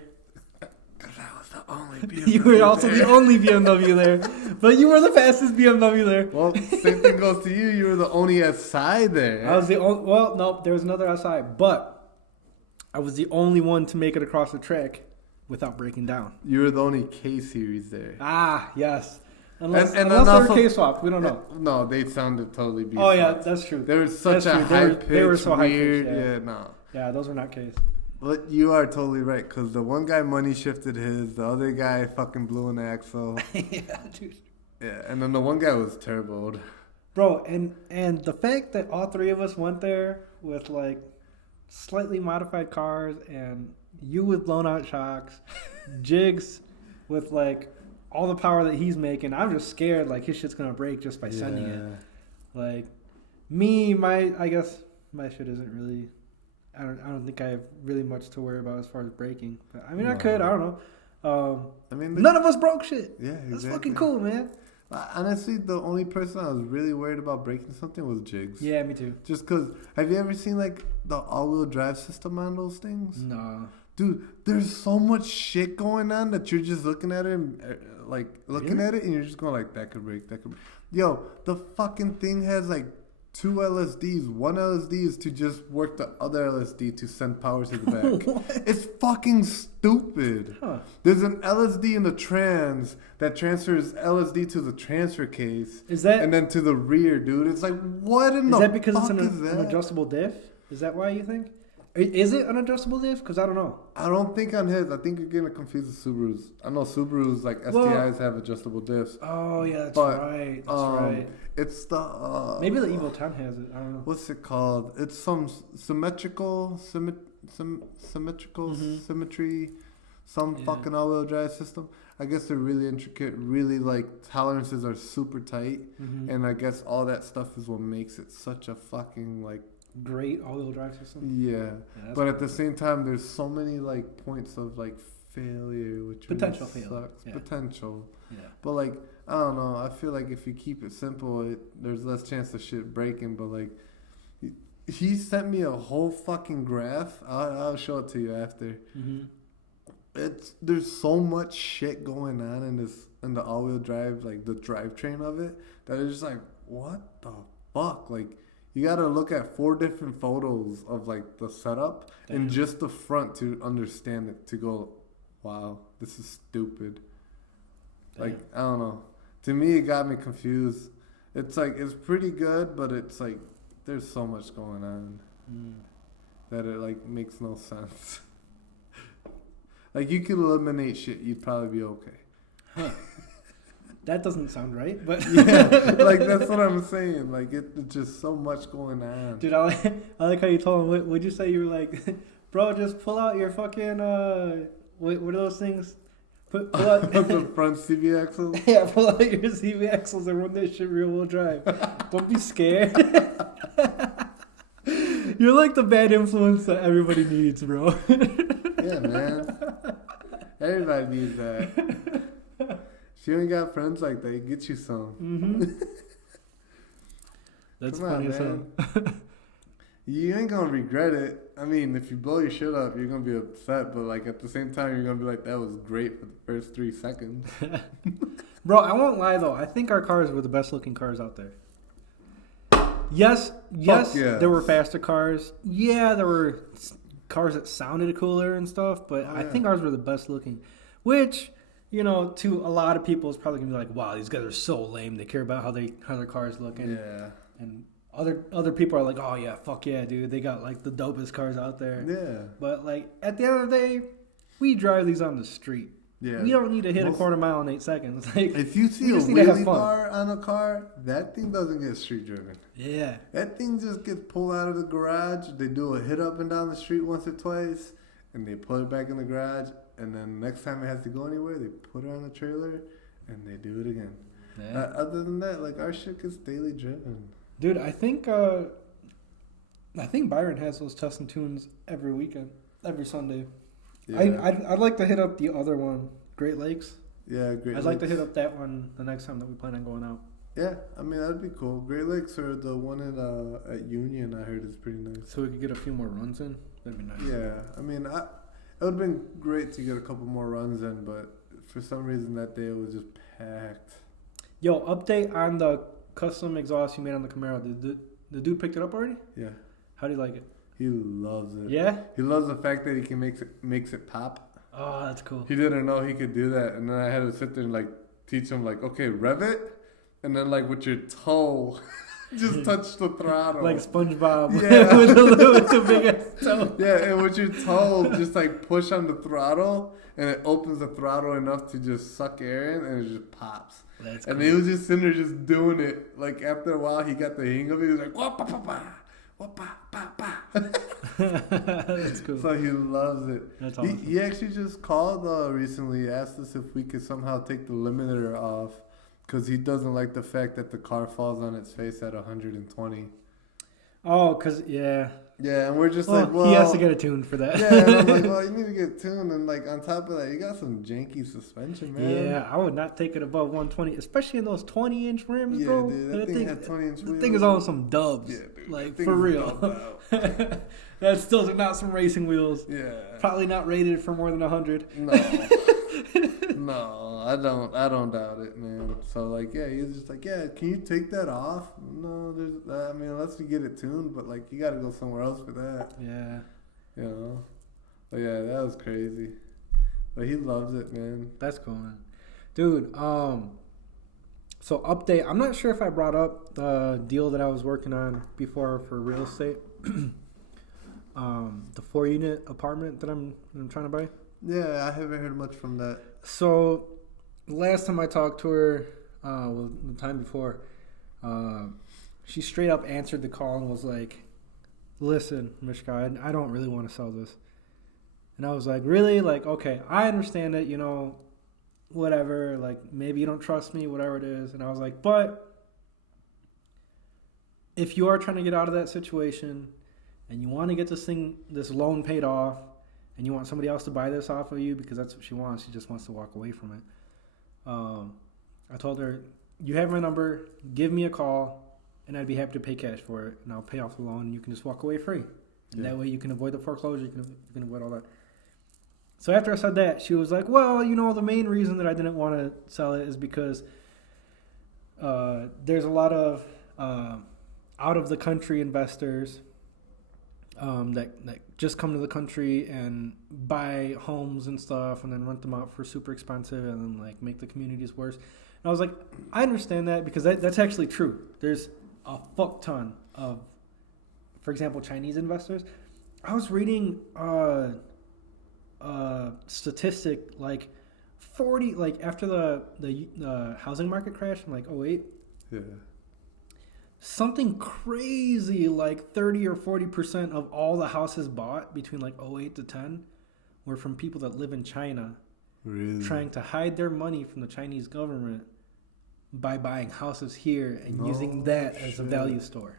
Because I was the only BMW You were also the only BMW there. But you were the fastest BMW there. Well, same thing goes to you. You were the only SI there. I was the only... Well, no, there was another SI. But I was the only one to make it across the track without breaking down. You were the only K-series there. Ah, yes. Unless and they were K-swapped. We don't know. No, they sounded totally beefed. Oh, yeah, that's true. They were such a high-pitched, they were so weird... high-pitched, yeah, no. Yeah, those were not Ks. But you are totally right, because the one guy money shifted his, the other guy fucking blew an axle. Yeah, dude. Yeah, and then the one guy was turboed. Bro, and the fact that all 3 of us went there with, like, slightly modified cars, and you with blown out shocks, Jigs with, like, all the power that he's making, I'm just scared, like, his shit's gonna break just by sending it. Like, me, I guess my shit isn't really... I don't think I have really much to worry about as far as braking. But I mean, I could. I don't know. I mean, none of us broke shit. Yeah, exactly. That's fucking cool, man. Honestly, the only person I was really worried about breaking something was Jigs. Yeah, me too. Just because, have you ever seen like the all-wheel drive system on those things? No. Dude, there's so much shit going on that you're just looking at it and at it and you're just going like, that could break, that could break. Yo, the fucking thing has like 2 LSDs. One LSD is to just work the other LSD to send power to the back. It's fucking stupid. Huh. There's an LSD in the trans that transfers LSD to the transfer case. Is that? And then to the rear, dude. It's like, what in the fuck is that? Is that because it's an adjustable diff? Is that why you think? Is it an adjustable diff? Because I don't know. I don't think on his. I think you're getting confused with Subarus. I know Subarus, like STIs, have adjustable diffs. Oh, yeah, that's right. That's right. It's the... maybe the Evo 10 has it. I don't know. What's it called? It's some symmetrical symmetry, fucking all-wheel drive system. I guess they're really intricate, really, like, tolerances are super tight. Mm-hmm. And I guess all that stuff is what makes it such a fucking, like, great all-wheel drive system. Yeah, but at the same time, there's so many like points of like failure, which potential really sucks. Yeah. Potential. Yeah. But like, I don't know. I feel like if you keep it simple, there's less chance of shit breaking. But like, he sent me a whole fucking graph. I'll show it to you after. Mm-hmm. there's so much shit going on in the all-wheel drive, like the drivetrain of it, that it's just like, what the fuck? Like, you gotta look at 4 different photos of like the setup and just the front to understand it, to go, wow, this is stupid. Like, I don't know. To me, it got me confused. It's like, it's pretty good, but it's like, there's so much going on that it like makes no sense. Like, you could eliminate shit, you'd probably be okay. Huh. That doesn't sound right, but yeah, like that's what I'm saying. Like, it's just so much going on. Dude, I like how you told him. What would you say? You were like, bro, just pull out your fucking what are those things? Pull out the front CV axles. Yeah, pull out your CV axles and run this shit rear wheel drive. Don't be scared. You're like the bad influence that everybody needs, bro. Yeah, man. Everybody needs that. If you ain't got friends like that, you get you some. Mm-hmm. That's funny as hell. You ain't gonna regret it. I mean, if you blow your shit up, you're gonna be upset, but like at the same time, you're gonna be like, that was great for the first 3 seconds. Bro, I won't lie though. I think our cars were the best looking cars out there. Yes, there were faster cars. Yeah, there were cars that sounded cooler and stuff, but I think ours were the best looking. Which, you know, to a lot of people, it's probably gonna be like, wow, these guys are so lame. They care about how their cars look. And other people are like, oh yeah, fuck yeah, dude. They got like the dopest cars out there. Yeah. But like at the end of the day, we drive these on the street. Yeah. We don't need to hit a quarter mile in 8 seconds. Like, if you see a wheelie bar on a car, that thing doesn't get street driven. Yeah. That thing just gets pulled out of the garage. They do a hit up and down the street once or twice, and they put it back in the garage. And then next time it has to go anywhere, they put it on the trailer, and they do it again. Yeah. Other than that, like, our shit gets daily driven. Dude, I think Byron has those test and tunes every weekend, every Sunday. Yeah. I'd like to hit up the other one, Great Lakes. Yeah, Great Lakes. I'd like to hit up that one the next time that we plan on going out. Yeah, I mean, that'd be cool. Great Lakes or the one at Union, I heard, is pretty nice. So we could get a few more runs in? That'd be nice. Yeah, I mean, it would have been great to get a couple more runs in, but for some reason that day it was just packed. Yo, update on the custom exhaust you made on the Camaro. The dude picked it up already? Yeah. How do you like it? He loves it. Yeah? He loves the fact that he can makes it pop. Oh, that's cool. He didn't know he could do that, and then I had to sit there and like teach him like, okay, rev it, and then like with your toe, just touch the throttle. Like SpongeBob. Yeah. with the big ass toe. Yeah, and with your toe, just like push on the throttle, and it opens the throttle enough to just suck air in, and it just pops. That's cool. And he was just sitting there just doing it. Like after a while, he got the hang of it. He was like, wah, pa, pa, pa. That's cool. So he loves it. That's awesome. He actually just called recently, asked us if we could somehow take the limiter off, because he doesn't like the fact that the car falls on its face at 120. Oh, because, yeah. Yeah, and we're just like, well... He has to get a tune for that. Yeah, and I'm like, well, you need to get tuned, and like on top of that, you got some janky suspension, man. Yeah, I would not take it above 120, especially in those 20-inch rims, bro. Yeah, dude, that thing had 20-inch wheels. The thing is on some dubs. Yeah, dude. Like, for real. That's still not some racing wheels. Yeah. Probably not rated for more than 100. No. No, I don't doubt it, man. So like, yeah, he was just like, yeah, can you take that off? No, I mean, unless you get it tuned, but like, you got to go somewhere else for that. Yeah. You know. But yeah, that was crazy. But he loves it, man. That's cool, man. Dude, so update. I'm not sure if I brought up the deal that I was working on before for real estate. The 4-unit apartment that I'm trying to buy. Yeah, I haven't heard much from that. So, last time I talked to her, the time before, she straight up answered the call and was like, listen, Mishka, I don't really want to sell this. And I was like, really? Like, okay, I understand it, you know, whatever. Like, maybe you don't trust me, whatever it is. And I was like, but if you are trying to get out of that situation and you want to get this loan paid off, and you want somebody else to buy this off of you because that's what she wants. She just wants to walk away from it. I told her, you have my number. Give me a call, and I'd be happy to pay cash for it. And I'll pay off the loan, and you can just walk away free. And that way you can avoid the foreclosure. You can avoid all that. So after I said that, she was like, well, you know, the main reason that I didn't want to sell it is because there's a lot of out-of-the-country investors that just come to the country and buy homes and stuff and then rent them out for super expensive and then, like, make the communities worse. And I was like, I understand that because that's actually true. There's a fuck ton of, for example, Chinese investors. I was reading statistic like 40, like after the housing market crash in like 2008. Yeah. Something crazy like 30 or 40% of all the houses bought between like 2008 to 10 were from people that live in China. Really? Trying to hide their money from the Chinese government by buying houses here and using that as a value store.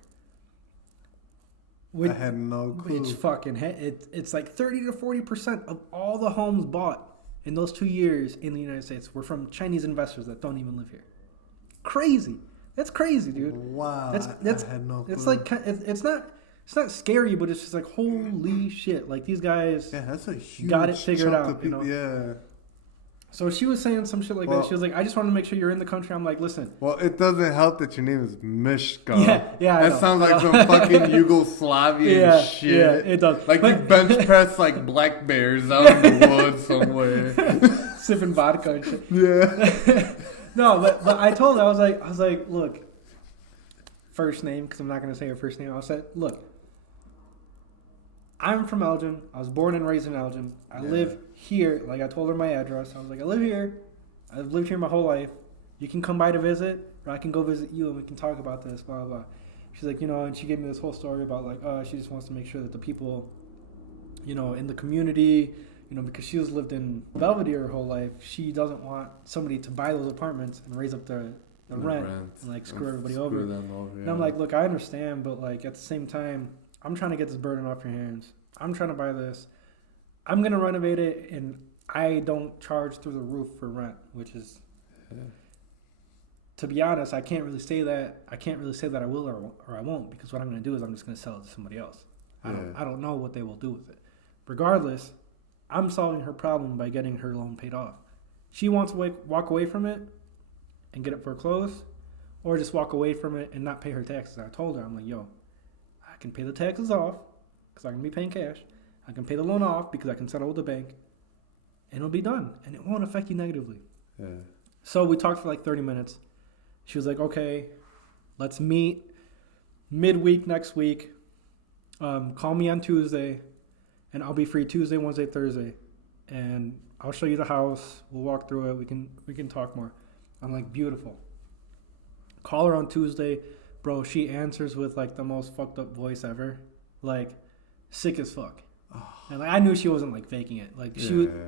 I had no clue. Which fucking it's like 30 to 40% of all the homes bought in those 2 years in the United States were from Chinese investors that don't even live here. Crazy. That's crazy, dude. Wow. That's I had no clue. It's like it's not scary, but it's just like holy shit. Like these guys that's a huge got it figured out, you know. Yeah. So she was saying some shit like that. She was like, I just want to make sure you're in the country. I'm like, listen. Well, it doesn't help that your name is Mishka. Yeah. That sounds like some fucking Yugoslavian shit. Yeah, it does. Like you bench press like black bears out in the woods somewhere. Sipping vodka and shit. Yeah. No, but I told her, I was like, look, first name, because I'm not going to say her first name. I said, look, I'm from Elgin. I was born and raised in Elgin. I live here. Like I told her my address. I was like, I live here. I've lived here my whole life. You can come by to visit, or I can go visit you and we can talk about this, blah, blah, blah. She's like, you know, and she gave me this whole story about like, she just wants to make sure that the people, you know, in the community, you know, because she has lived in Belvedere her whole life, she doesn't want somebody to buy those apartments and raise up the rent and like screw everybody over. And I'm like, look, I understand, but like at the same time, I'm trying to get this burden off your hands. I'm trying to buy this. I'm going to renovate it, and I don't charge through the roof for rent, which is, to be honest, I can't really say that. I can't really say that I will or I won't, because what I'm going to do is I'm just going to sell it to somebody else. I don't know what they will do with it. Regardless, I'm solving her problem by getting her loan paid off. She wants to walk away from it and get it foreclosed, or just walk away from it and not pay her taxes. I told her, I'm like, yo, I can pay the taxes off because I'm going to be paying cash. I can pay the loan off because I can settle with the bank. And it'll be done. And it won't affect you negatively. Yeah. So we talked for like 30 minutes. She was like, okay, let's meet midweek next week. Call me on Tuesday. And I'll be free Tuesday, Wednesday, Thursday. And I'll show you the house. We'll walk through it. We can talk more. I'm like, beautiful. Call her on Tuesday. Bro, she answers with like the most fucked up voice ever. Like, sick as fuck. Oh. And like, I knew she wasn't like faking it. Like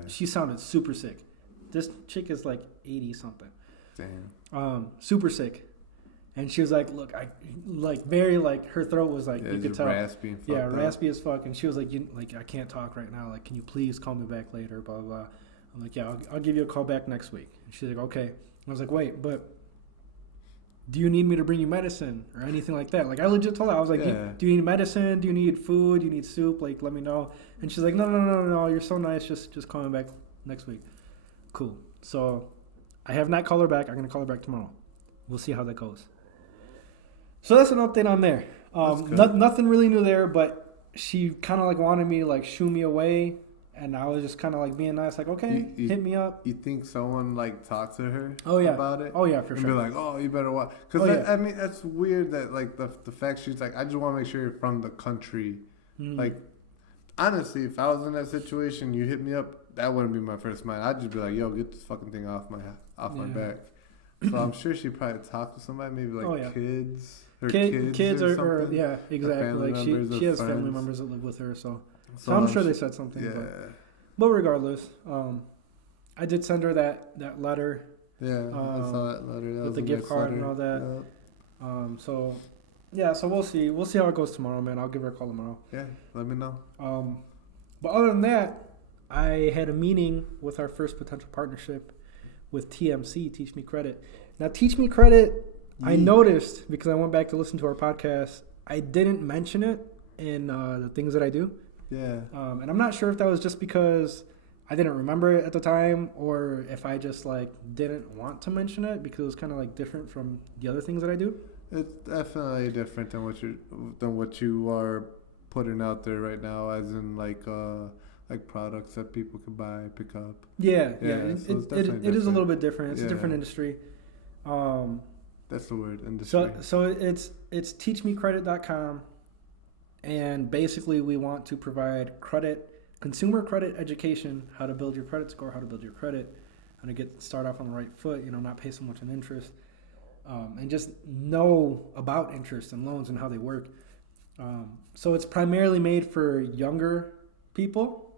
she sounded super sick. This chick is like 80 something. Damn. Super sick. And she was like, look, I like very like her throat was like you could tell. Raspy and raspy as fuck. And she was like, I can't talk right now. Like, can you please call me back later? Blah blah blah. I'm like, yeah, I'll give you a call back next week. And she's like, okay. I was like, wait, but do you need me to bring you medicine or anything like that? Like, I legit told her, I was like, do you need medicine? Do you need food? Do you need soup? Like, let me know. And she's like, no. You're so nice. Just call me back next week. Cool. So I have not called her back. I'm going to call her back tomorrow. We'll see how that goes. So that's an update on there. Nothing really new there, but she kind of like wanted me to like shoo me away. And I was just kind of like being nice, like, okay, hit me up. You think someone like talked to her about it? Oh, yeah, for sure. And be like, oh, you better watch. Because, I mean, that's weird that, like, the fact she's like, I just want to make sure you're from the country. Like, honestly, if I was in that situation, you hit me up, that wouldn't be my first mind. I'd just be like, yo, get this fucking thing off my back. So I'm sure she probably talked to somebody, maybe like kids. Her kids or yeah, exactly. Like she has family members that live with her, so I'm sure they said something. Yeah. But regardless, I did send her that letter. Yeah, I saw that letter. That with the gift card letter. And all that. Yeah. So we'll see. We'll see how it goes tomorrow, man. I'll give her a call tomorrow. Yeah, let me know. But other than that, I had a meeting with our first potential partnership with TMC, Teach Me Credit. Now, Teach Me Credit, I noticed, because I went back to listen to our podcast, I didn't mention it in the things that I do. Yeah. And I'm not sure if that was just because I didn't remember it at the time, or if I just like didn't want to mention it because it was kind of like different from the other things that I do. It's definitely different than what you are putting out there right now, as in like products that people can buy, pick up. Yeah. So it is a little bit different. It's a different industry. That's the word, industry. So it's teachmecredit.com, and basically we want to provide consumer credit education, how to build your credit score, how to build your credit, how to start off on the right foot, not pay so much in interest, and just know about interest and loans and how they work. So it's primarily made for younger people,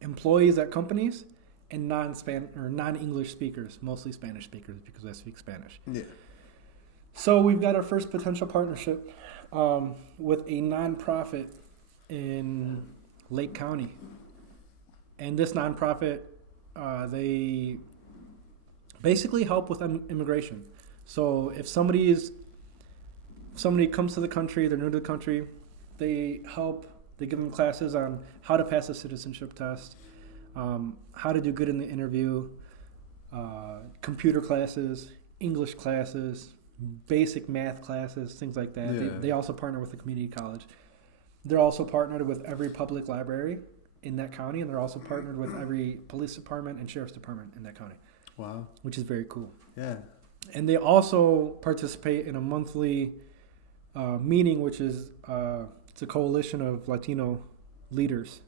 employees at companies, and non-English speakers, mostly Spanish speakers because I speak Spanish. Yeah. So we've got our first potential partnership with a nonprofit in Lake County. And this nonprofit, they basically help with immigration. So if somebody comes to the country, they're new to the country, they give them classes on how to pass a citizenship test, how to do good in the interview, computer classes, English classes, basic math classes, things like that. Yeah. They also partner with the community college. They're also partnered with every public library in that county, and they're also partnered with every police department and sheriff's department in that county. Wow. Which is very cool. Yeah. And they also participate in a monthly meeting, which is it's a coalition of Latino leaders.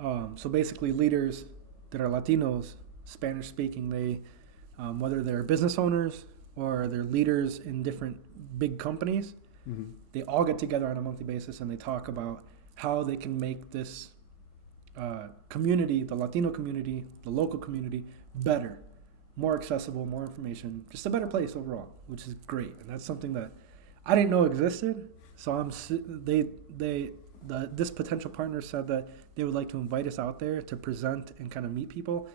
So basically leaders that are Latinos, Spanish speaking, they whether they're business owners or they're leaders in different big companies, they all get together on a monthly basis and they talk about how they can make this community, the Latino community, the local community, better, more accessible, more information, just a better place overall, which is great. And that's something that I didn't know existed. So this potential partner said that they would like to invite us out there to present and kind of meet people.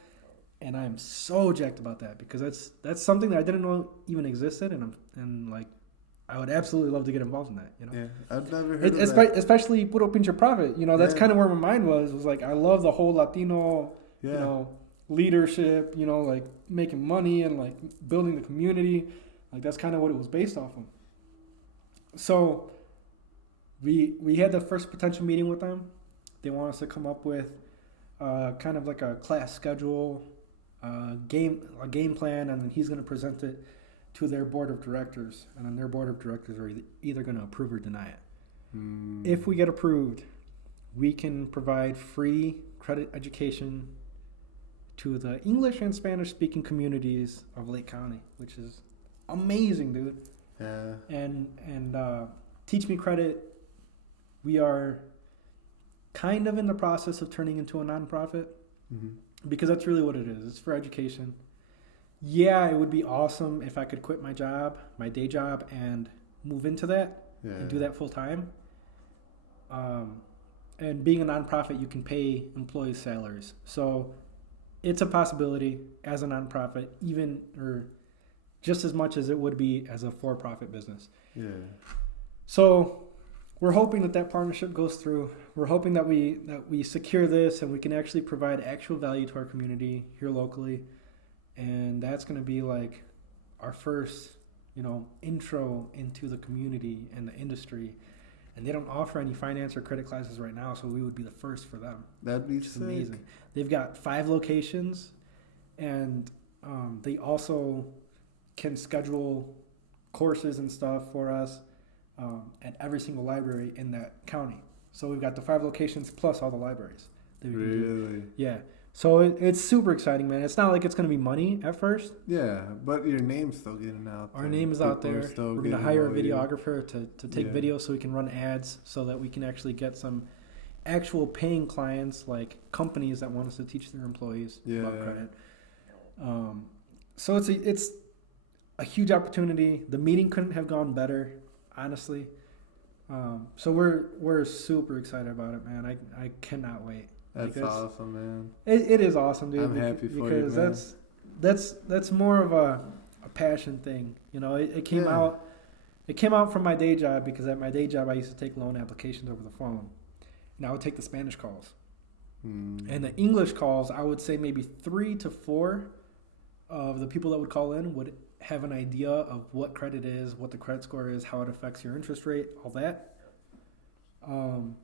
And I'm so jacked about that because that's something that I didn't know even existed, and I would absolutely love to get involved in that. Yeah, I've never heard of that. Especially Puro Pinche Profit. That's kind of where my mind was like I love the whole Latino, leadership. Like making money and like building the community. Like that's kind of what it was based off of. So we had the first potential meeting with them. They want us to come up with kind of like a class schedule, a game plan, and then he's going to present it to their board of directors, and then their board of directors are either going to approve or deny it. If we get approved, we can provide free credit education to the English and Spanish speaking communities of Lake County, which is amazing, dude. Yeah. And Teach Me Credit, we are kind of in the process of turning into a nonprofit because that's really what it is. It's for education. Yeah, it would be awesome if I could quit my day job, and move into that and do that full time. And being a nonprofit, you can pay employees salaries. So it's a possibility as a nonprofit, even or just as much as it would be as a for-profit business. Yeah. So we're hoping that partnership goes through. We're hoping that we secure this and we can actually provide actual value to our community here locally. And that's going to be like our first, intro into the community and the industry. And they don't offer any finance or credit classes right now, so we would be the first for them. That'd be sick. Amazing. They've got 5 locations, and they also can schedule courses and stuff for us at every single library in that county. So we've got the 5 locations plus all the libraries that we can do. Yeah. So it's super exciting, man. It's not like it's going to be money at first. Yeah, but your name's still getting out there. Our name is out there. We're going to hire a videographer to take video so we can run ads so that we can actually get some actual paying clients, like companies that want us to teach their employees about credit. So it's a huge opportunity. The meeting couldn't have gone better, honestly. So we're super excited about it, man. I cannot wait. That's awesome, man. It is awesome, dude. I'm happy for you, man. Because that's more of a passion thing. It came out. It came out from my day job because at my day job I used to take loan applications over the phone, and I would take the Spanish calls. And the English calls, I would say maybe 3 to 4 of the people that would call in would have an idea of what credit is, what the credit score is, how it affects your interest rate, all that. And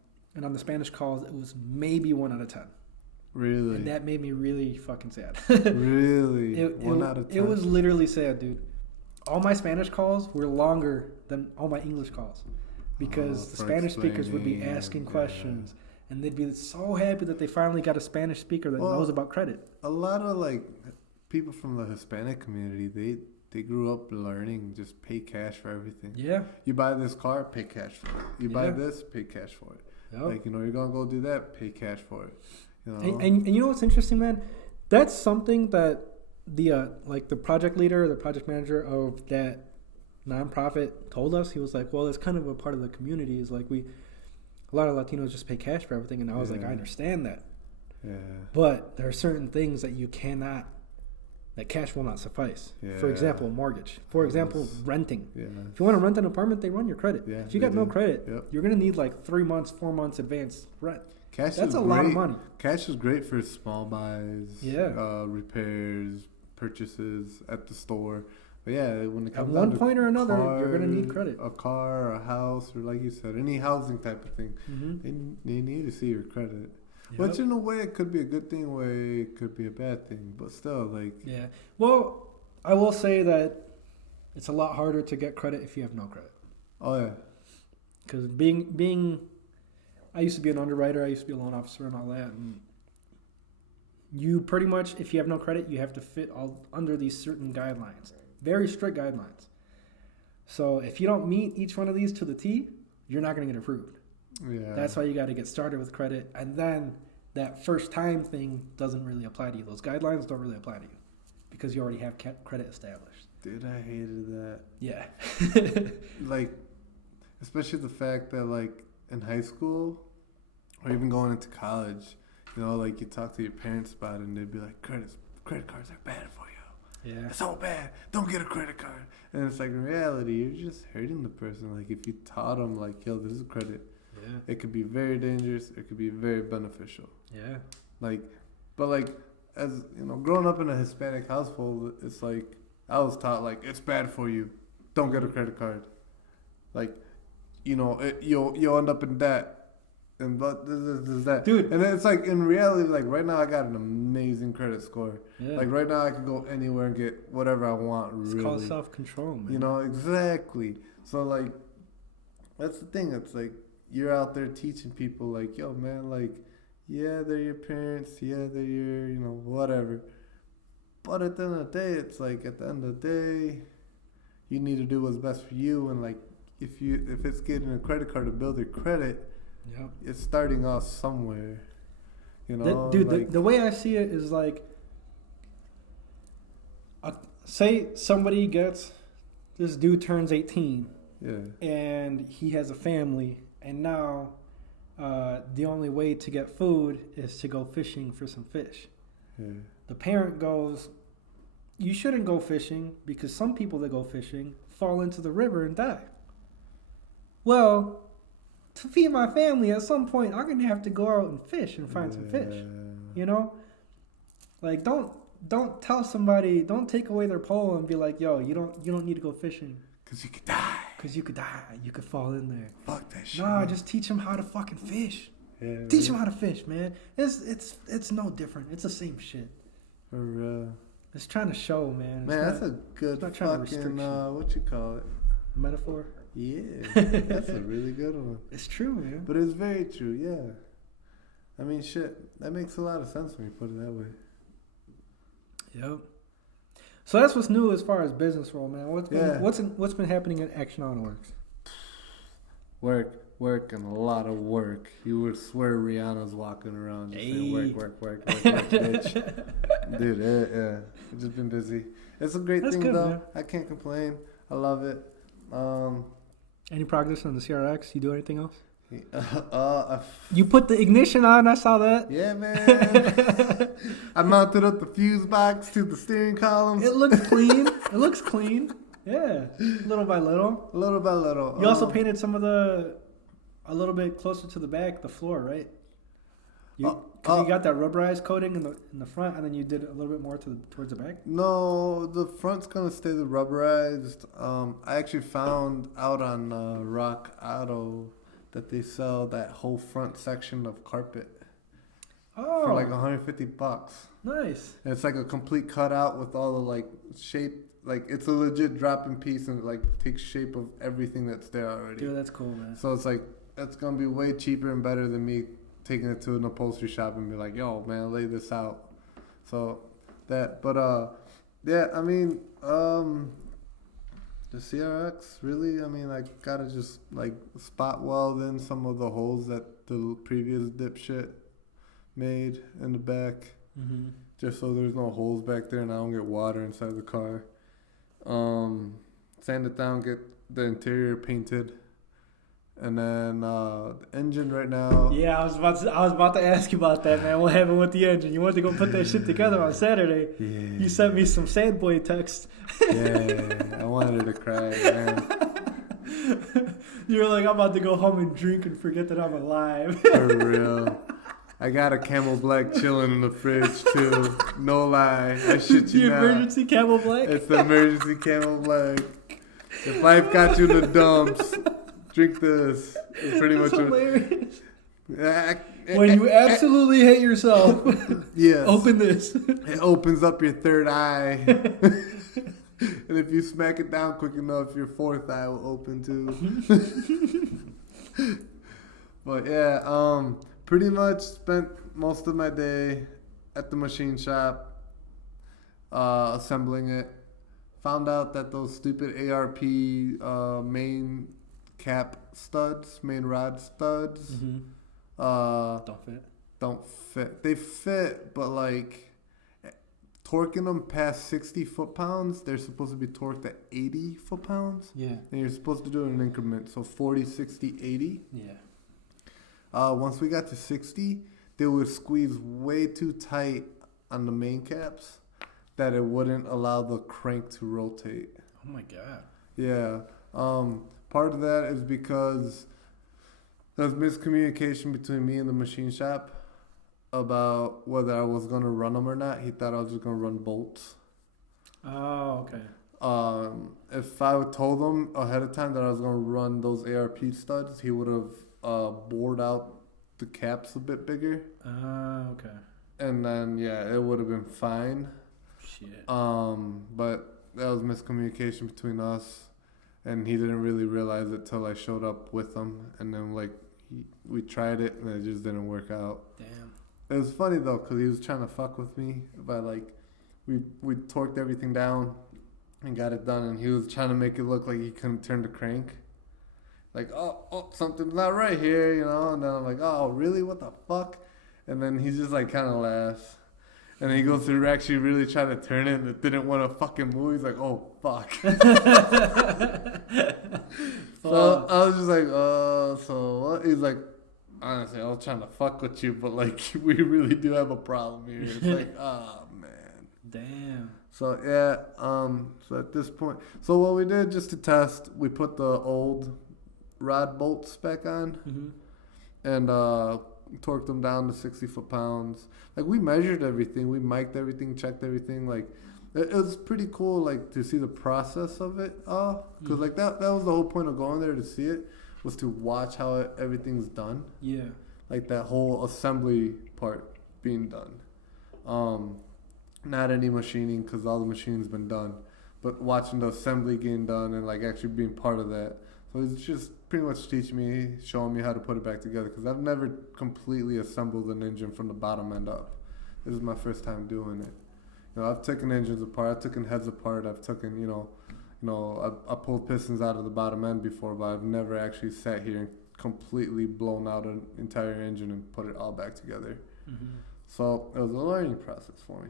on the Spanish calls, it was maybe 1 out of 10. Really? And that made me really fucking sad. Really? 1 out of 10? It was literally sad, dude. All my Spanish calls were longer than all my English calls because the Spanish speakers would be asking questions. And they'd be so happy that they finally got a Spanish speaker that knows about credit. A lot of like people from the Hispanic community, they grew up learning just pay cash for everything. Yeah. You buy this car, pay cash for it. You buy this, pay cash for it. Yep. Like, you know, you're gonna go do that, pay cash for it. You know? And you know what's interesting, man? That's something that the like the project leader, the project manager of that nonprofit told us. He was like, well, it's kind of a part of the community. Is like a lot of Latinos just pay cash for everything. And I was like, I understand that. Yeah. But there are certain things that that cash will not suffice. Yeah. For example, mortgage. For example, renting. Yeah. If you want to rent an apartment, they run your credit. Yeah, if you got no credit, you're going to need like 3 months, 4 months advance rent. That's a lot of money. Cash is great for small buys, repairs, purchases at the store. But yeah, when it comes at one point or another, you're going to need credit. A car, a house, or like you said, any housing type of thing. They need to see your credit. Yep. Which in a way it could be a good thing, way it could be a bad thing. But still, like... Yeah. Well, I will say that it's a lot harder to get credit if you have no credit. Oh, yeah. Because I used to be an underwriter, I used to be a loan officer and all that, and you pretty much, if you have no credit, you have to fit all under these certain guidelines. Very strict guidelines. So if you don't meet each one of these to the T, you're not going to get approved. Yeah. That's why you got to get started with credit, and then that first time thing doesn't really apply to you. Those guidelines don't really apply to you because you already have credit established. Dude, I hated that. Yeah. Like, especially the fact that, like, in high school or even going into college, you know, like you talk to your parents about it and they'd be like, credit cards are bad for you. Yeah. It's so bad. Don't get a credit card. And it's like, in reality, you're just hurting the person. Like, if you taught them, like, yo, this is credit. Yeah. It could be very dangerous. It could be very beneficial. Yeah. Like, but like, as, you know, growing up in a Hispanic household, it's like, I was taught, like, it's bad for you. Don't get a credit card. Like, you know, you'll end up in debt. And but this, that. Dude. And it's like, in reality, like, right now I got an amazing credit score. Yeah. Like, right now I can go anywhere and get whatever I want, really. It's called self-control, man. You know, exactly. So, like, that's the thing. It's like, you're out there teaching people, like, yo, man, like, yeah, they're your parents. Yeah, they're your, you know, whatever. But at the end of the day, it's like, at the end of the day, you need to do what's best for you. And, like, if it's getting a credit card to build your credit, it's starting off somewhere. You know, the way I see it is like, say somebody this dude turns 18, and he has a family, and now the only way to get food is to go fishing for some fish. Yeah. The parent goes, you shouldn't go fishing because some people that go fishing fall into the river and die. Well, to feed my family, at some point, I'm gonna have to go out and fish and find some fish. You know, like don't tell somebody, don't take away their pole and be like, yo, you don't need to go fishing because you could die. Because you could die, you could fall in there. Fuck that shit. Nah, just teach them how to fucking fish. Yeah, teach them how to fish, man. It's no different. It's the same shit. For real. It's trying to show, man. That's a good fucking what you call it? Metaphor. Yeah, that's a really good one. It's true, man. But it's very true, yeah. I mean, shit, that makes a lot of sense when you put it that way. Yep. So that's what's new as far as business role, man. What's been happening at Action Auto Works? Work, and a lot of work. You would swear Rihanna's walking around just saying work, bitch. Dude, yeah, I've just been busy. It's a great thing, good, though. Man. I can't complain. I love it. Any progress on the CRX? You do anything else? You put the ignition on. I saw that. Yeah, man. I mounted up the fuse box to the steering column. It looks clean. It looks clean. Yeah, little by little. Little by little. You also painted some of a little bit closer to the back, the floor, right? Because you got that rubberized coating in the front, and then you did a little bit more towards the back? No, the front's going to stay the rubberized. I actually found out on Rock Auto that they sell that whole front section of carpet for like $150. Nice. And it's like a complete cutout with all the like shape. Like it's a legit drop-in piece and it like takes shape of everything that's there already. Dude, that's cool, man. So it's like, it's going to be way cheaper and better than me taking it to an upholstery shop and be like, yo, man, lay this out. So that, but yeah, I mean, the CRX, really, I mean, I gotta just like spot weld in some of the holes that the previous dipshit made in the back, just so there's no holes back there and I don't get water inside the car. Sand it down, get the interior painted. And then the engine right now. Yeah, I was about to ask you about that, man. What happened with the engine? You wanted to go put that shit together on Saturday. Yeah. You sent me some sad boy text. Yeah, I wanted to cry, man. You were like, I'm about to go home and drink and forget that I'm alive. For real. I got a Camel Black chilling in the fridge too. No lie. I shit you The not. emergency Camel Black? It's the emergency Camel Black. If life got you in the dumps, drink this. It's pretty much hilarious. When you absolutely hate yourself, yes. open this. It opens up your third eye. And if you smack it down quick enough, your fourth eye will open too. But yeah, pretty much spent most of my day at the machine shop, assembling it. Found out that those stupid ARP main cap studs, main rod studs, don't fit. They fit, but like torquing them past 60 foot-pounds, they're supposed to be torqued at 80 foot-pounds. Yeah. And you're supposed to do it in an increment, so 40, 60, 80. Yeah. Once we got to 60, they would squeeze way too tight on the main caps that it wouldn't allow the crank to rotate. Oh my God. Yeah. Part of that is because there's miscommunication between me and the machine shop about whether I was going to run them or not. He thought I was just going to run bolts. Oh, okay. If I would told him ahead of time that I was going to run those ARP studs, he would have bored out the caps a bit bigger. Okay. And then, yeah, it would have been fine. Shit. But that was miscommunication between us. And he didn't really realize it till I showed up with him. And then, like, we tried it, and it just didn't work out. Damn. It was funny, though, because he was trying to fuck with me by, like, we torqued everything down and got it done. And he was trying to make it look like he couldn't turn the crank. Like, oh, something's not right here, you know? And then I'm like, oh, really? What the fuck? And then he just, like, kind of laughs. And then he goes to actually really try to turn it and it didn't want to fucking move. He's like, oh, fuck. So I was just like, so what? He's like, honestly, I was trying to fuck with you, but, like, we really do have a problem here. It's like, oh, man. Damn. So, yeah, so at this point, so what we did just to test, we put the old rod bolts back on and torqued them down to 60 foot-pounds. Like, we measured everything. We mic'd everything, checked everything. Like, it was pretty cool, like, to see the process of it all. Because, like, that was the whole point of going there to see it, was to watch how everything's done. Yeah. Like, that whole assembly part being done. Not any machining, because all the machining's been done. But watching the assembly getting done and, like, actually being part of that. So it's just pretty much teaching me, showing me how to put it back together. Because I've never completely assembled an engine from the bottom end up. This is my first time doing it. You know, I've taken engines apart. I've taken heads apart. I've taken, I pulled pistons out of the bottom end before, but I've never actually sat here and completely blown out an entire engine and put it all back together. So it was a learning process for me.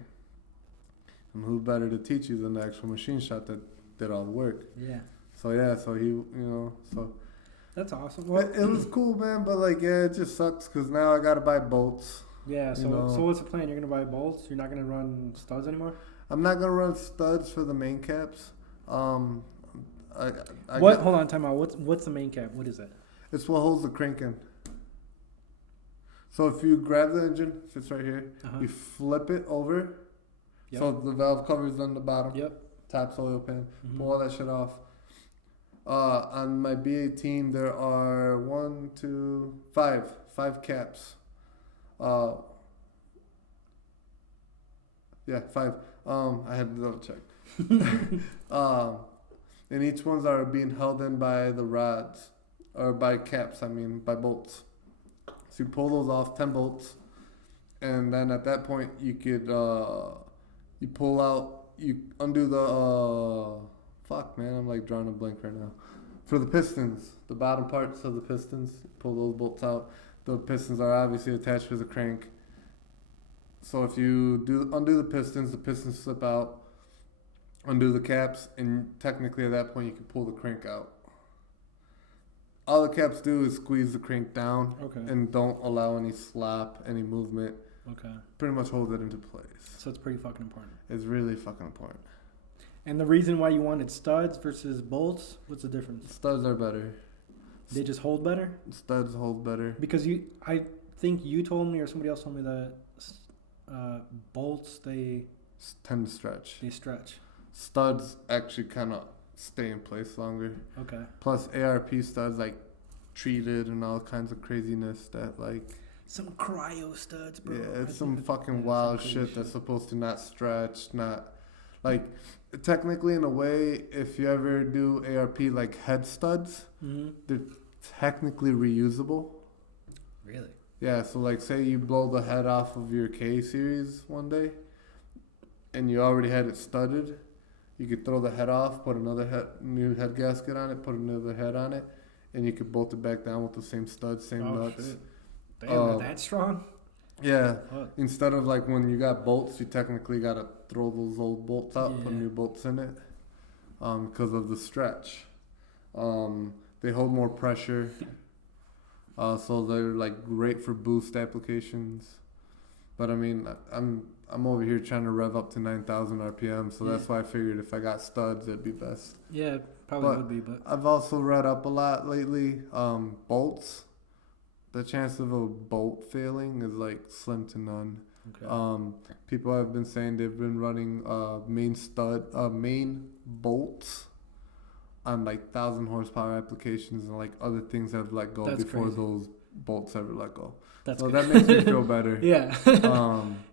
And who better to teach you than the actual machine shop that did all the work? Yeah. So he, so. That's awesome. Well, it was cool, man, but, like, yeah, it just sucks because now I got to buy bolts. Yeah, so what's the plan? You're going to buy bolts? You're not going to run studs anymore? I'm not going to run studs for the main caps. Hold on, time out. What's the main cap? What is that? It's what holds the crank in. So if you grab the engine, fits right here. Uh-huh. You flip it over. Yep. So the valve cover's on the bottom. Yep. Taps oil pan. Pull all that shit off. On my B18, there are 5 caps. Yeah, 5. I had to double check. And each ones are being held in by the rods, or by caps. I mean, by bolts. So you pull those off, 10 bolts, and then at that point you could you pull out, you undo the fuck man, I'm like drawing a blank right now. For the pistons, the bottom parts of the pistons, pull those bolts out. The pistons are obviously attached to the crank. So if you undo the pistons slip out, undo the caps, and technically at that point you can pull the crank out. All the caps do is squeeze the crank down and don't allow any slop, any movement. Okay. Pretty much hold it into place. So it's pretty fucking important. It's really fucking important. And the reason why you wanted studs versus bolts, what's the difference? Studs are better. They just hold better? Studs hold better. Because I think you told me or somebody else told me that bolts, they tend to stretch. They stretch. Studs actually kind of stay in place longer. Okay. Plus ARP studs like treated and all kinds of craziness that like some cryo studs, bro. Yeah, it's some fucking wild shit that's supposed to not stretch, not like technically in a way. If you ever do ARP like head studs, they're technically reusable. Really? Yeah. So like, say you blow the head off of your K series one day, and you already had it studded. You could throw the head off, put another new head gasket on it, put another head on it, and you could bolt it back down with the same studs, same nuts. Shit. Damn, they're that strong? Yeah. Fuck. Instead of like when you got bolts, you technically got to throw those old bolts out, put new bolts in it, because of the stretch. They hold more pressure, so they're like great for boost applications. But I mean, I'm over here trying to rev up to 9,000 RPM, so that's why I figured if I got studs, it'd be best. Yeah, probably would be. But I've also read up a lot lately. Bolts, the chance of a bolt failing is like slim to none. Okay. People have been saying they've been running main bolts on like 1,000 horsepower applications, and like other things have let go before those bolts ever let go. So that makes me feel better. Yeah.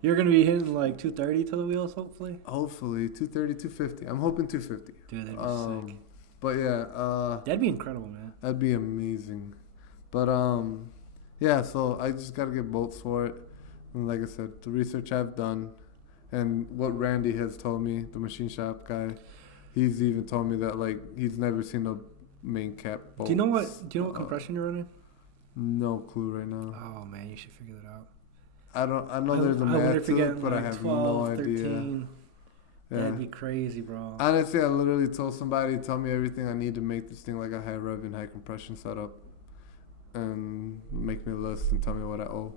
You're going to be hitting like 230 to the wheels, hopefully? Hopefully. 230, 250. I'm hoping 250. Dude, that'd be sick. But yeah. That'd be incredible, man. That'd be amazing. But yeah, so I just got to get bolts for it. And like I said, the research I've done and what Randy has told me, the machine shop guy, he's even told me that like he's never seen a main cap bolt. Do you know what compression you're running? No clue right now. Oh man, you should figure that out. I know there's a math to it, but I have 12, no 13. Idea. Yeah. That'd be crazy, bro. Honestly, I literally told somebody, tell me everything I need to make this thing like a high rev and high compression setup, and make me a list and tell me what I owe.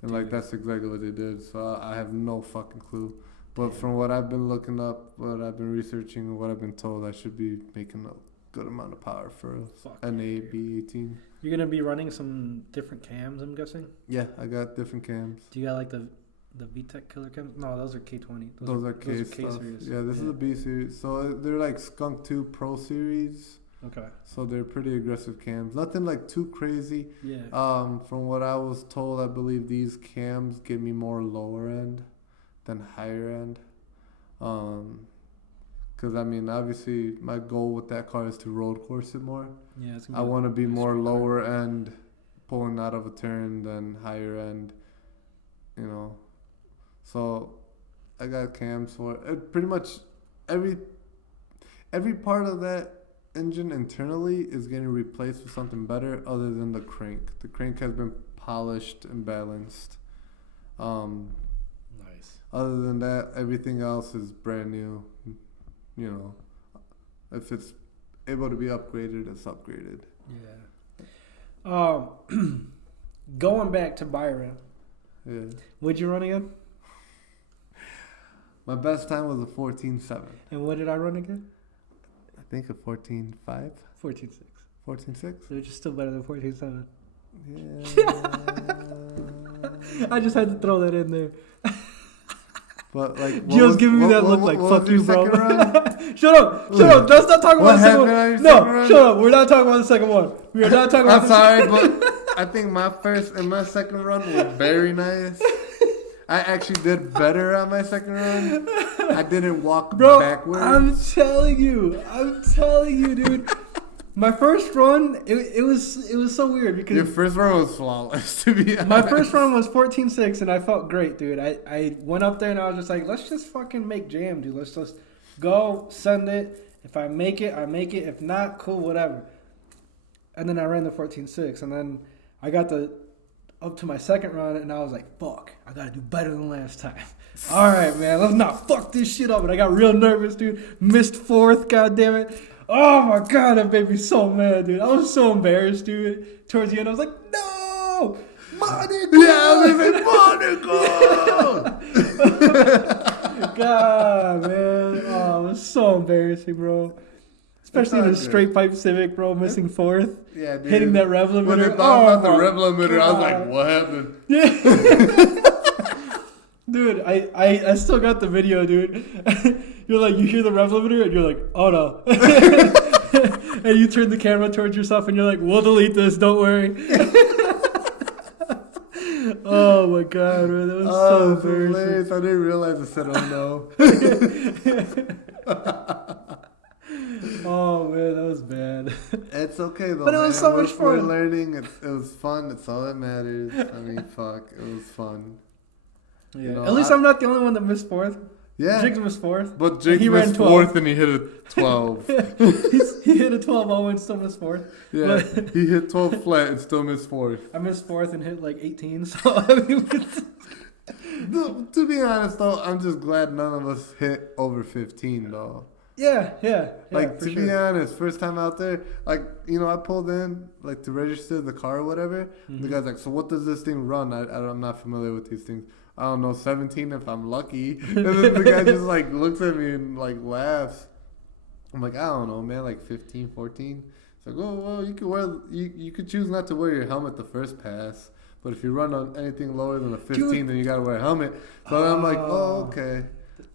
And like that's exactly what they did. So I have no fucking clue. But from what I've been looking up, what I've been researching, and what I've been told, I should be making a good amount of power for an B18. You're gonna be running some different cams, I'm guessing. Yeah, I got different cams. Do you got like the VTEC killer cams? No, those are K20. Those are K series. Yeah, this is a B series. So they're like Skunk 2 Pro series. Okay. So they're pretty aggressive cams. Nothing like too crazy. Yeah. From what I was told, I believe these cams give me more lower end than higher end. Because, I mean, obviously, my goal with that car is to road course it more. Yeah, it's I want to be more lower end pulling out of a turn than higher end, you know. So, I got cams for it. Pretty much every part of that engine internally is getting replaced with something better other than the crank. The crank has been polished and balanced. Nice. Other than that, everything else is brand new. You know, if it's able to be upgraded, it's upgraded. Yeah. Going back to Byron. Yeah. What'd you run again? My best time was a 14.7. And what did I run again? I think a 14.5. 14.6. 14.6? Which is still better than 14.7. Yeah. I just had to throw that in there. But like, Gio's giving me that look like, what fuck you, bro. Shut up. Let's not talk about the second one. No, shut up. We're not talking about the second one. We are not talking about I'm sorry, but I think my first and my second run were very nice. I actually did better on my second run. I didn't walk backwards. I'm telling you, dude. My first run, it was so weird because your first run was flawless. To be honest, my first run was 14.6, and I felt great, dude. I went up there and I was just like, let's just fucking make jam, dude. Let's just go send it. If I make it, I make it. If not, cool, whatever. And then I ran the 14.6, and then I got up to my second run, and I was like, fuck, I gotta do better than last time. All right, man, let's not fuck this shit up. And I got real nervous, dude. Missed fourth, goddammit. Oh my god, that made me so mad, dude. I was so embarrassed, dude. Towards the end, I was like, no! Monaco! Yeah, I was in Monaco! God, man. Oh, it was so embarrassing, bro. Especially in a straight pipe Civic, bro, missing fourth. Yeah, dude. Hitting that rev limiter. When they thought about the rev limiter, I was like, what happened? Yeah. Dude, I still got the video, dude. You're like, you hear the rev limiter, and you're like, oh no. And you turn the camera towards yourself, and you're like, we'll delete this, don't worry. Oh my god, man, that was so embarrassing. I didn't realize I said, oh no. Oh man, that was bad. It's okay though. But it was so much fun. We're learning. It was fun. That's all that matters. I mean, fuck, it was fun. Yeah. You know, at least I'm not the only one that missed fourth. Yeah. Jigs missed fourth. But Jigs missed fourth and he hit a 12. He hit a 12-0 and still missed fourth. Yeah. He hit 12 flat and still missed fourth. I missed fourth and hit like 18. So I mean, to be honest though, I'm just glad none of us hit over 15 though. Yeah. Like, to be honest, first time out there, like, you know, I pulled in, like, to register the car or whatever. Mm-hmm. The guy's like, so what does this thing run? I'm not familiar with these things. I don't know, 17 if I'm lucky. And then the guy just, like, looks at me and, like, laughs. I'm like, I don't know, man, like 15, 14. It's like, oh, well, you could choose not to wear your helmet the first pass. But if you run on anything lower than a 15, then you got to wear a helmet. So I'm like, oh, okay.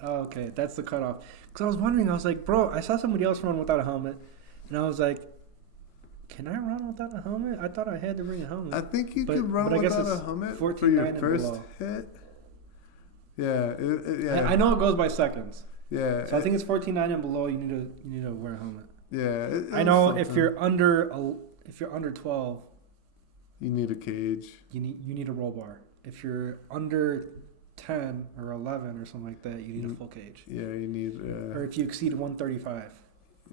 Oh, okay, that's the cutoff. Because I was wondering, I was like, bro, I saw somebody else run without a helmet. And I was like, can I run without a helmet? I thought I had to bring a helmet. I think you could run without a helmet for your first hit. Yeah, yeah. I know it goes by seconds. Yeah. So I think it's 14.9 and below. You need to wear a helmet. Yeah. I know if you're under 12, you need a cage. You need a roll bar. If you're under 10 or 11 or something like that, you need a full cage. Yeah, you need. Or if you exceed 135.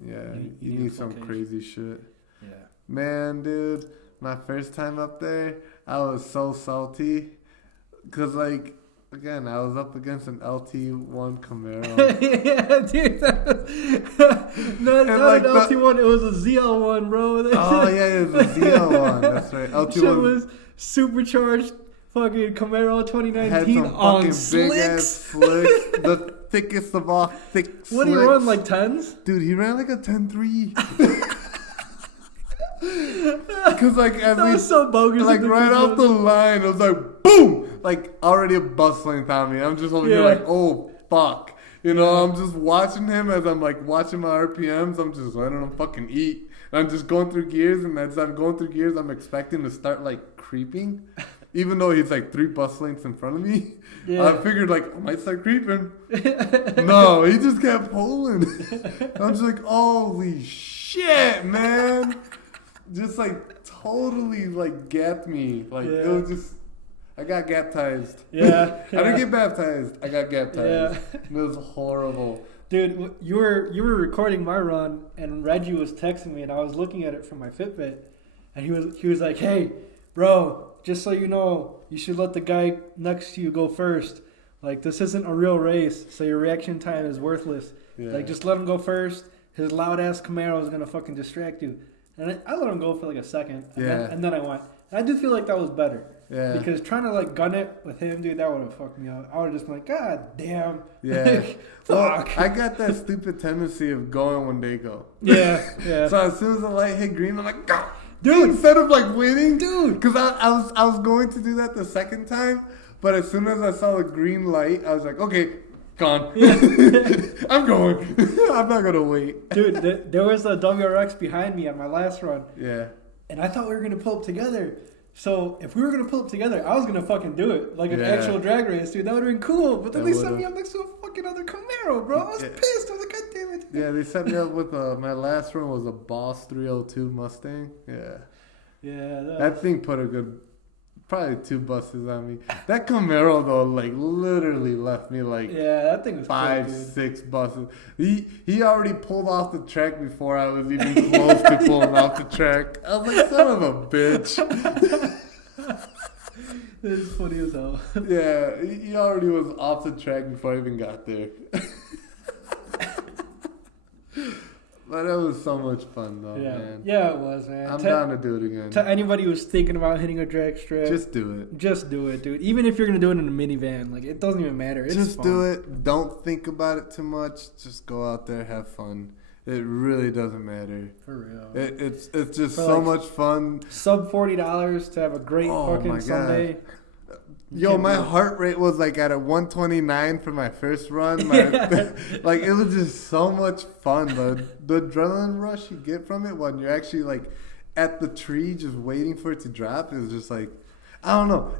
Yeah, you need some cage. Crazy shit. Yeah. Man, dude, my first time up there, I was so salty, cause like. Again, I was up against an LT1 Camaro. Yeah, dude. Not like an LT1, it was a ZL1, bro. Oh, yeah, it was a ZL1. That's right. LT1 shit was supercharged fucking Camaro 2019 had some on fucking slicks. Big-ass slicks. The thickest of all thick slicks. What did he run, like 10s? Dude, he ran like a 10.3. Because, like, that was so bogus. Like, right off the line, it was like, boom! Like, already a bus length on me. I'm just over here like, oh, fuck. You know, I'm just watching him as I'm, like, watching my RPMs. I'm just letting him fucking eat. And I'm just going through gears, and as I'm going through gears, I'm expecting to start, like, creeping. Even though he's, like, 3 bus lengths in front of me. Yeah. I figured, like, I might start creeping. No, he just kept pulling. I'm just like, holy shit, man. Just, like, totally, like, gapped me. Like, it was just... I got baptized. Yeah. I didn't get baptized. I got baptized. Yeah. It was horrible. Dude, you were recording my run, and Reggie was texting me, and I was looking at it from my Fitbit, and he was like, hey, bro, just so you know, you should let the guy next to you go first. Like, this isn't a real race, so your reaction time is worthless. Yeah. Like, just let him go first. His loud-ass Camaro is going to fucking distract you. And I let him go for like a second, and then I went. And I do feel like that was better. Yeah. Because trying to like gun it with him, dude, that would have fucked me up. I would have just been like, God damn. Yeah. Fuck. Well, I got that stupid tendency of going when they go. Yeah. So as soon as the light hit green, I'm like, go. Dude. Instead of like waiting. Dude. Because I was going to do that the second time. But as soon as I saw the green light, I was like, okay, gone. I'm going. I'm not going to wait. Dude, there was a WRX behind me on my last run. Yeah. And I thought we were going to pull up together. So if we were going to pull up together, I was going to fucking do it. Like an actual drag race, dude. That would have been cool. But then they set me up next to a fucking other Camaro, bro. I was pissed. I was like, God damn it. Yeah, they set me up with my last one was a Boss 302 Mustang. Yeah. Yeah. That thing put a good, probably 2 buses on me. That Camaro, though, like, literally left me, like, that thing was 5, cool, 6 buses. He already pulled off the track before I was even close to pulling off the track. I was like, son of a bitch. It's funny as hell. Yeah, he already was off the track before I even got there. But it was so much fun, though, man. Yeah, it was, man. I'm down to do it again. To anybody who's thinking about hitting a drag strip, just do it. Just do it, dude. Even if you're going to do it in a minivan, like, it doesn't even matter. It's just fun. do it. Don't think about it too much. Just go out there, have fun. It really doesn't matter. For real. It's just so much fun. Sub $40 to have a great fucking Sunday. Yo, my heart rate was like at a 129 for my first run. Like, it was just so much fun. The adrenaline rush you get from it when you're actually like at the tree just waiting for it to drop is just like, I don't know.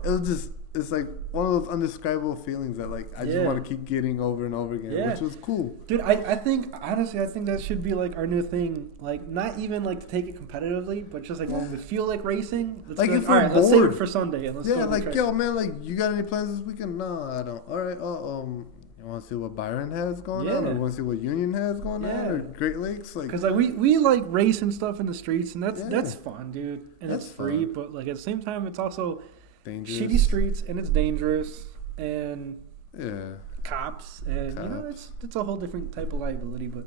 It's like one of those undescribable feelings that like I just want to keep getting over and over again, which was cool. Dude, I think honestly that should be like our new thing. Like, not even like to take it competitively, but just like when we feel like racing, let's like be if all we're right, bored. let's save it for Sunday and let's go like yo man, like you got any plans this weekend? No, I don't. All right, you want to see what Byron has going on, or want to see what Union has going on, or Great Lakes? Like, because like we like racing stuff in the streets, and that's fun, dude, and it's free, fun. but like at the same time, it's also dangerous. Shitty streets, and it's dangerous, and cops, and you know it's a whole different type of liability. But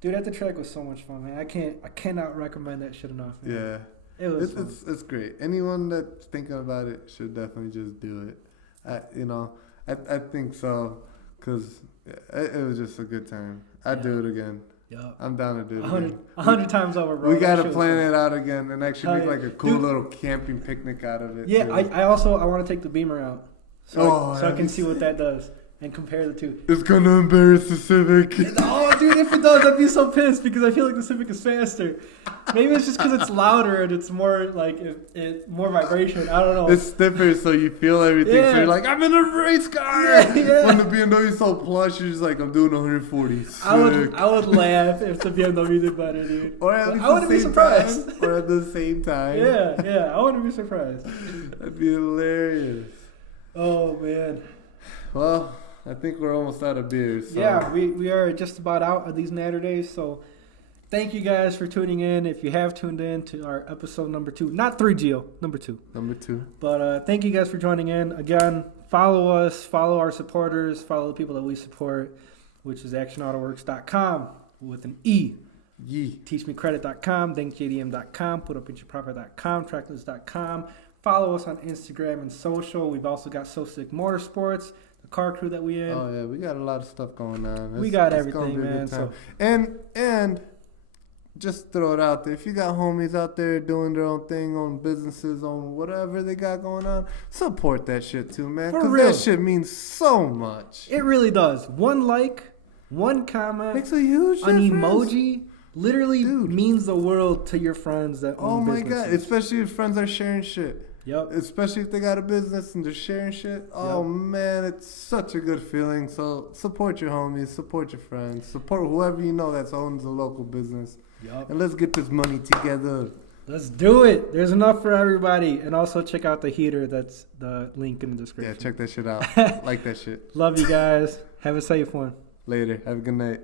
dude, at the track was so much fun, man. I cannot recommend that shit enough, man. Yeah, it's great. Anyone that's thinking about it should definitely just do it. I think so, because it was just a good time. I'd do it again. Yep. I'm down to do it 100 times over, bro. We got to plan it out again and actually make like a cool little camping picnic out of it. Yeah, I want to take the Beamer out so I can see what that does and compare the two. It's going to embarrass the Civic. Oh, dude, if it does, I'd be so pissed because I feel like the Civic is faster. Maybe it's just because it's louder and it's more like more vibration. I don't know. It's stiffer, so you feel everything. So you're like, I'm in a race car. Yeah. When the BMW's so plush, you're just like, I'm doing 140. Sick. I would laugh if the BMW did better, dude. Or at least I wouldn't be surprised. Or at the same time. Yeah, I wouldn't be surprised. That'd be hilarious. Oh man. Well, I think we're almost out of beers. So. Yeah, we are just about out of these Natter days, so thank you guys for tuning in. If you have tuned in to our episode number 2, not 3, Gio, number 2. Number 2. But thank you guys for joining in. Again, follow us, follow our supporters, follow the people that we support, which is actionautoworks.com with an E. TeachMeCredit.com, ThinkJDM.com, PutUpInYourProfit.com, Tracklist.com. Follow us on Instagram and social. We've also got SoSick Motorsports, the car crew that we in. Oh yeah, we got a lot of stuff going on. We got everything, man. So and just throw it out there. If you got homies out there doing their own thing, on businesses, on whatever they got going on, support that shit too, man. Because that shit means so much. It really does. One like, one comment, makes a huge difference. An emoji literally means the world to your friends that own businesses. Oh my god, especially if friends are sharing shit. Yep. Especially if they got a business and they're sharing shit. Oh man, it's such a good feeling. So support your homies, support your friends, support whoever you know that owns a local business. Yep. And let's get this money together. Let's do it. There's enough for everybody. And also check out the heater. That's the link in the description. Yeah, check that shit out. Like that shit. Love you guys. Have a safe one. Later. Have a good night.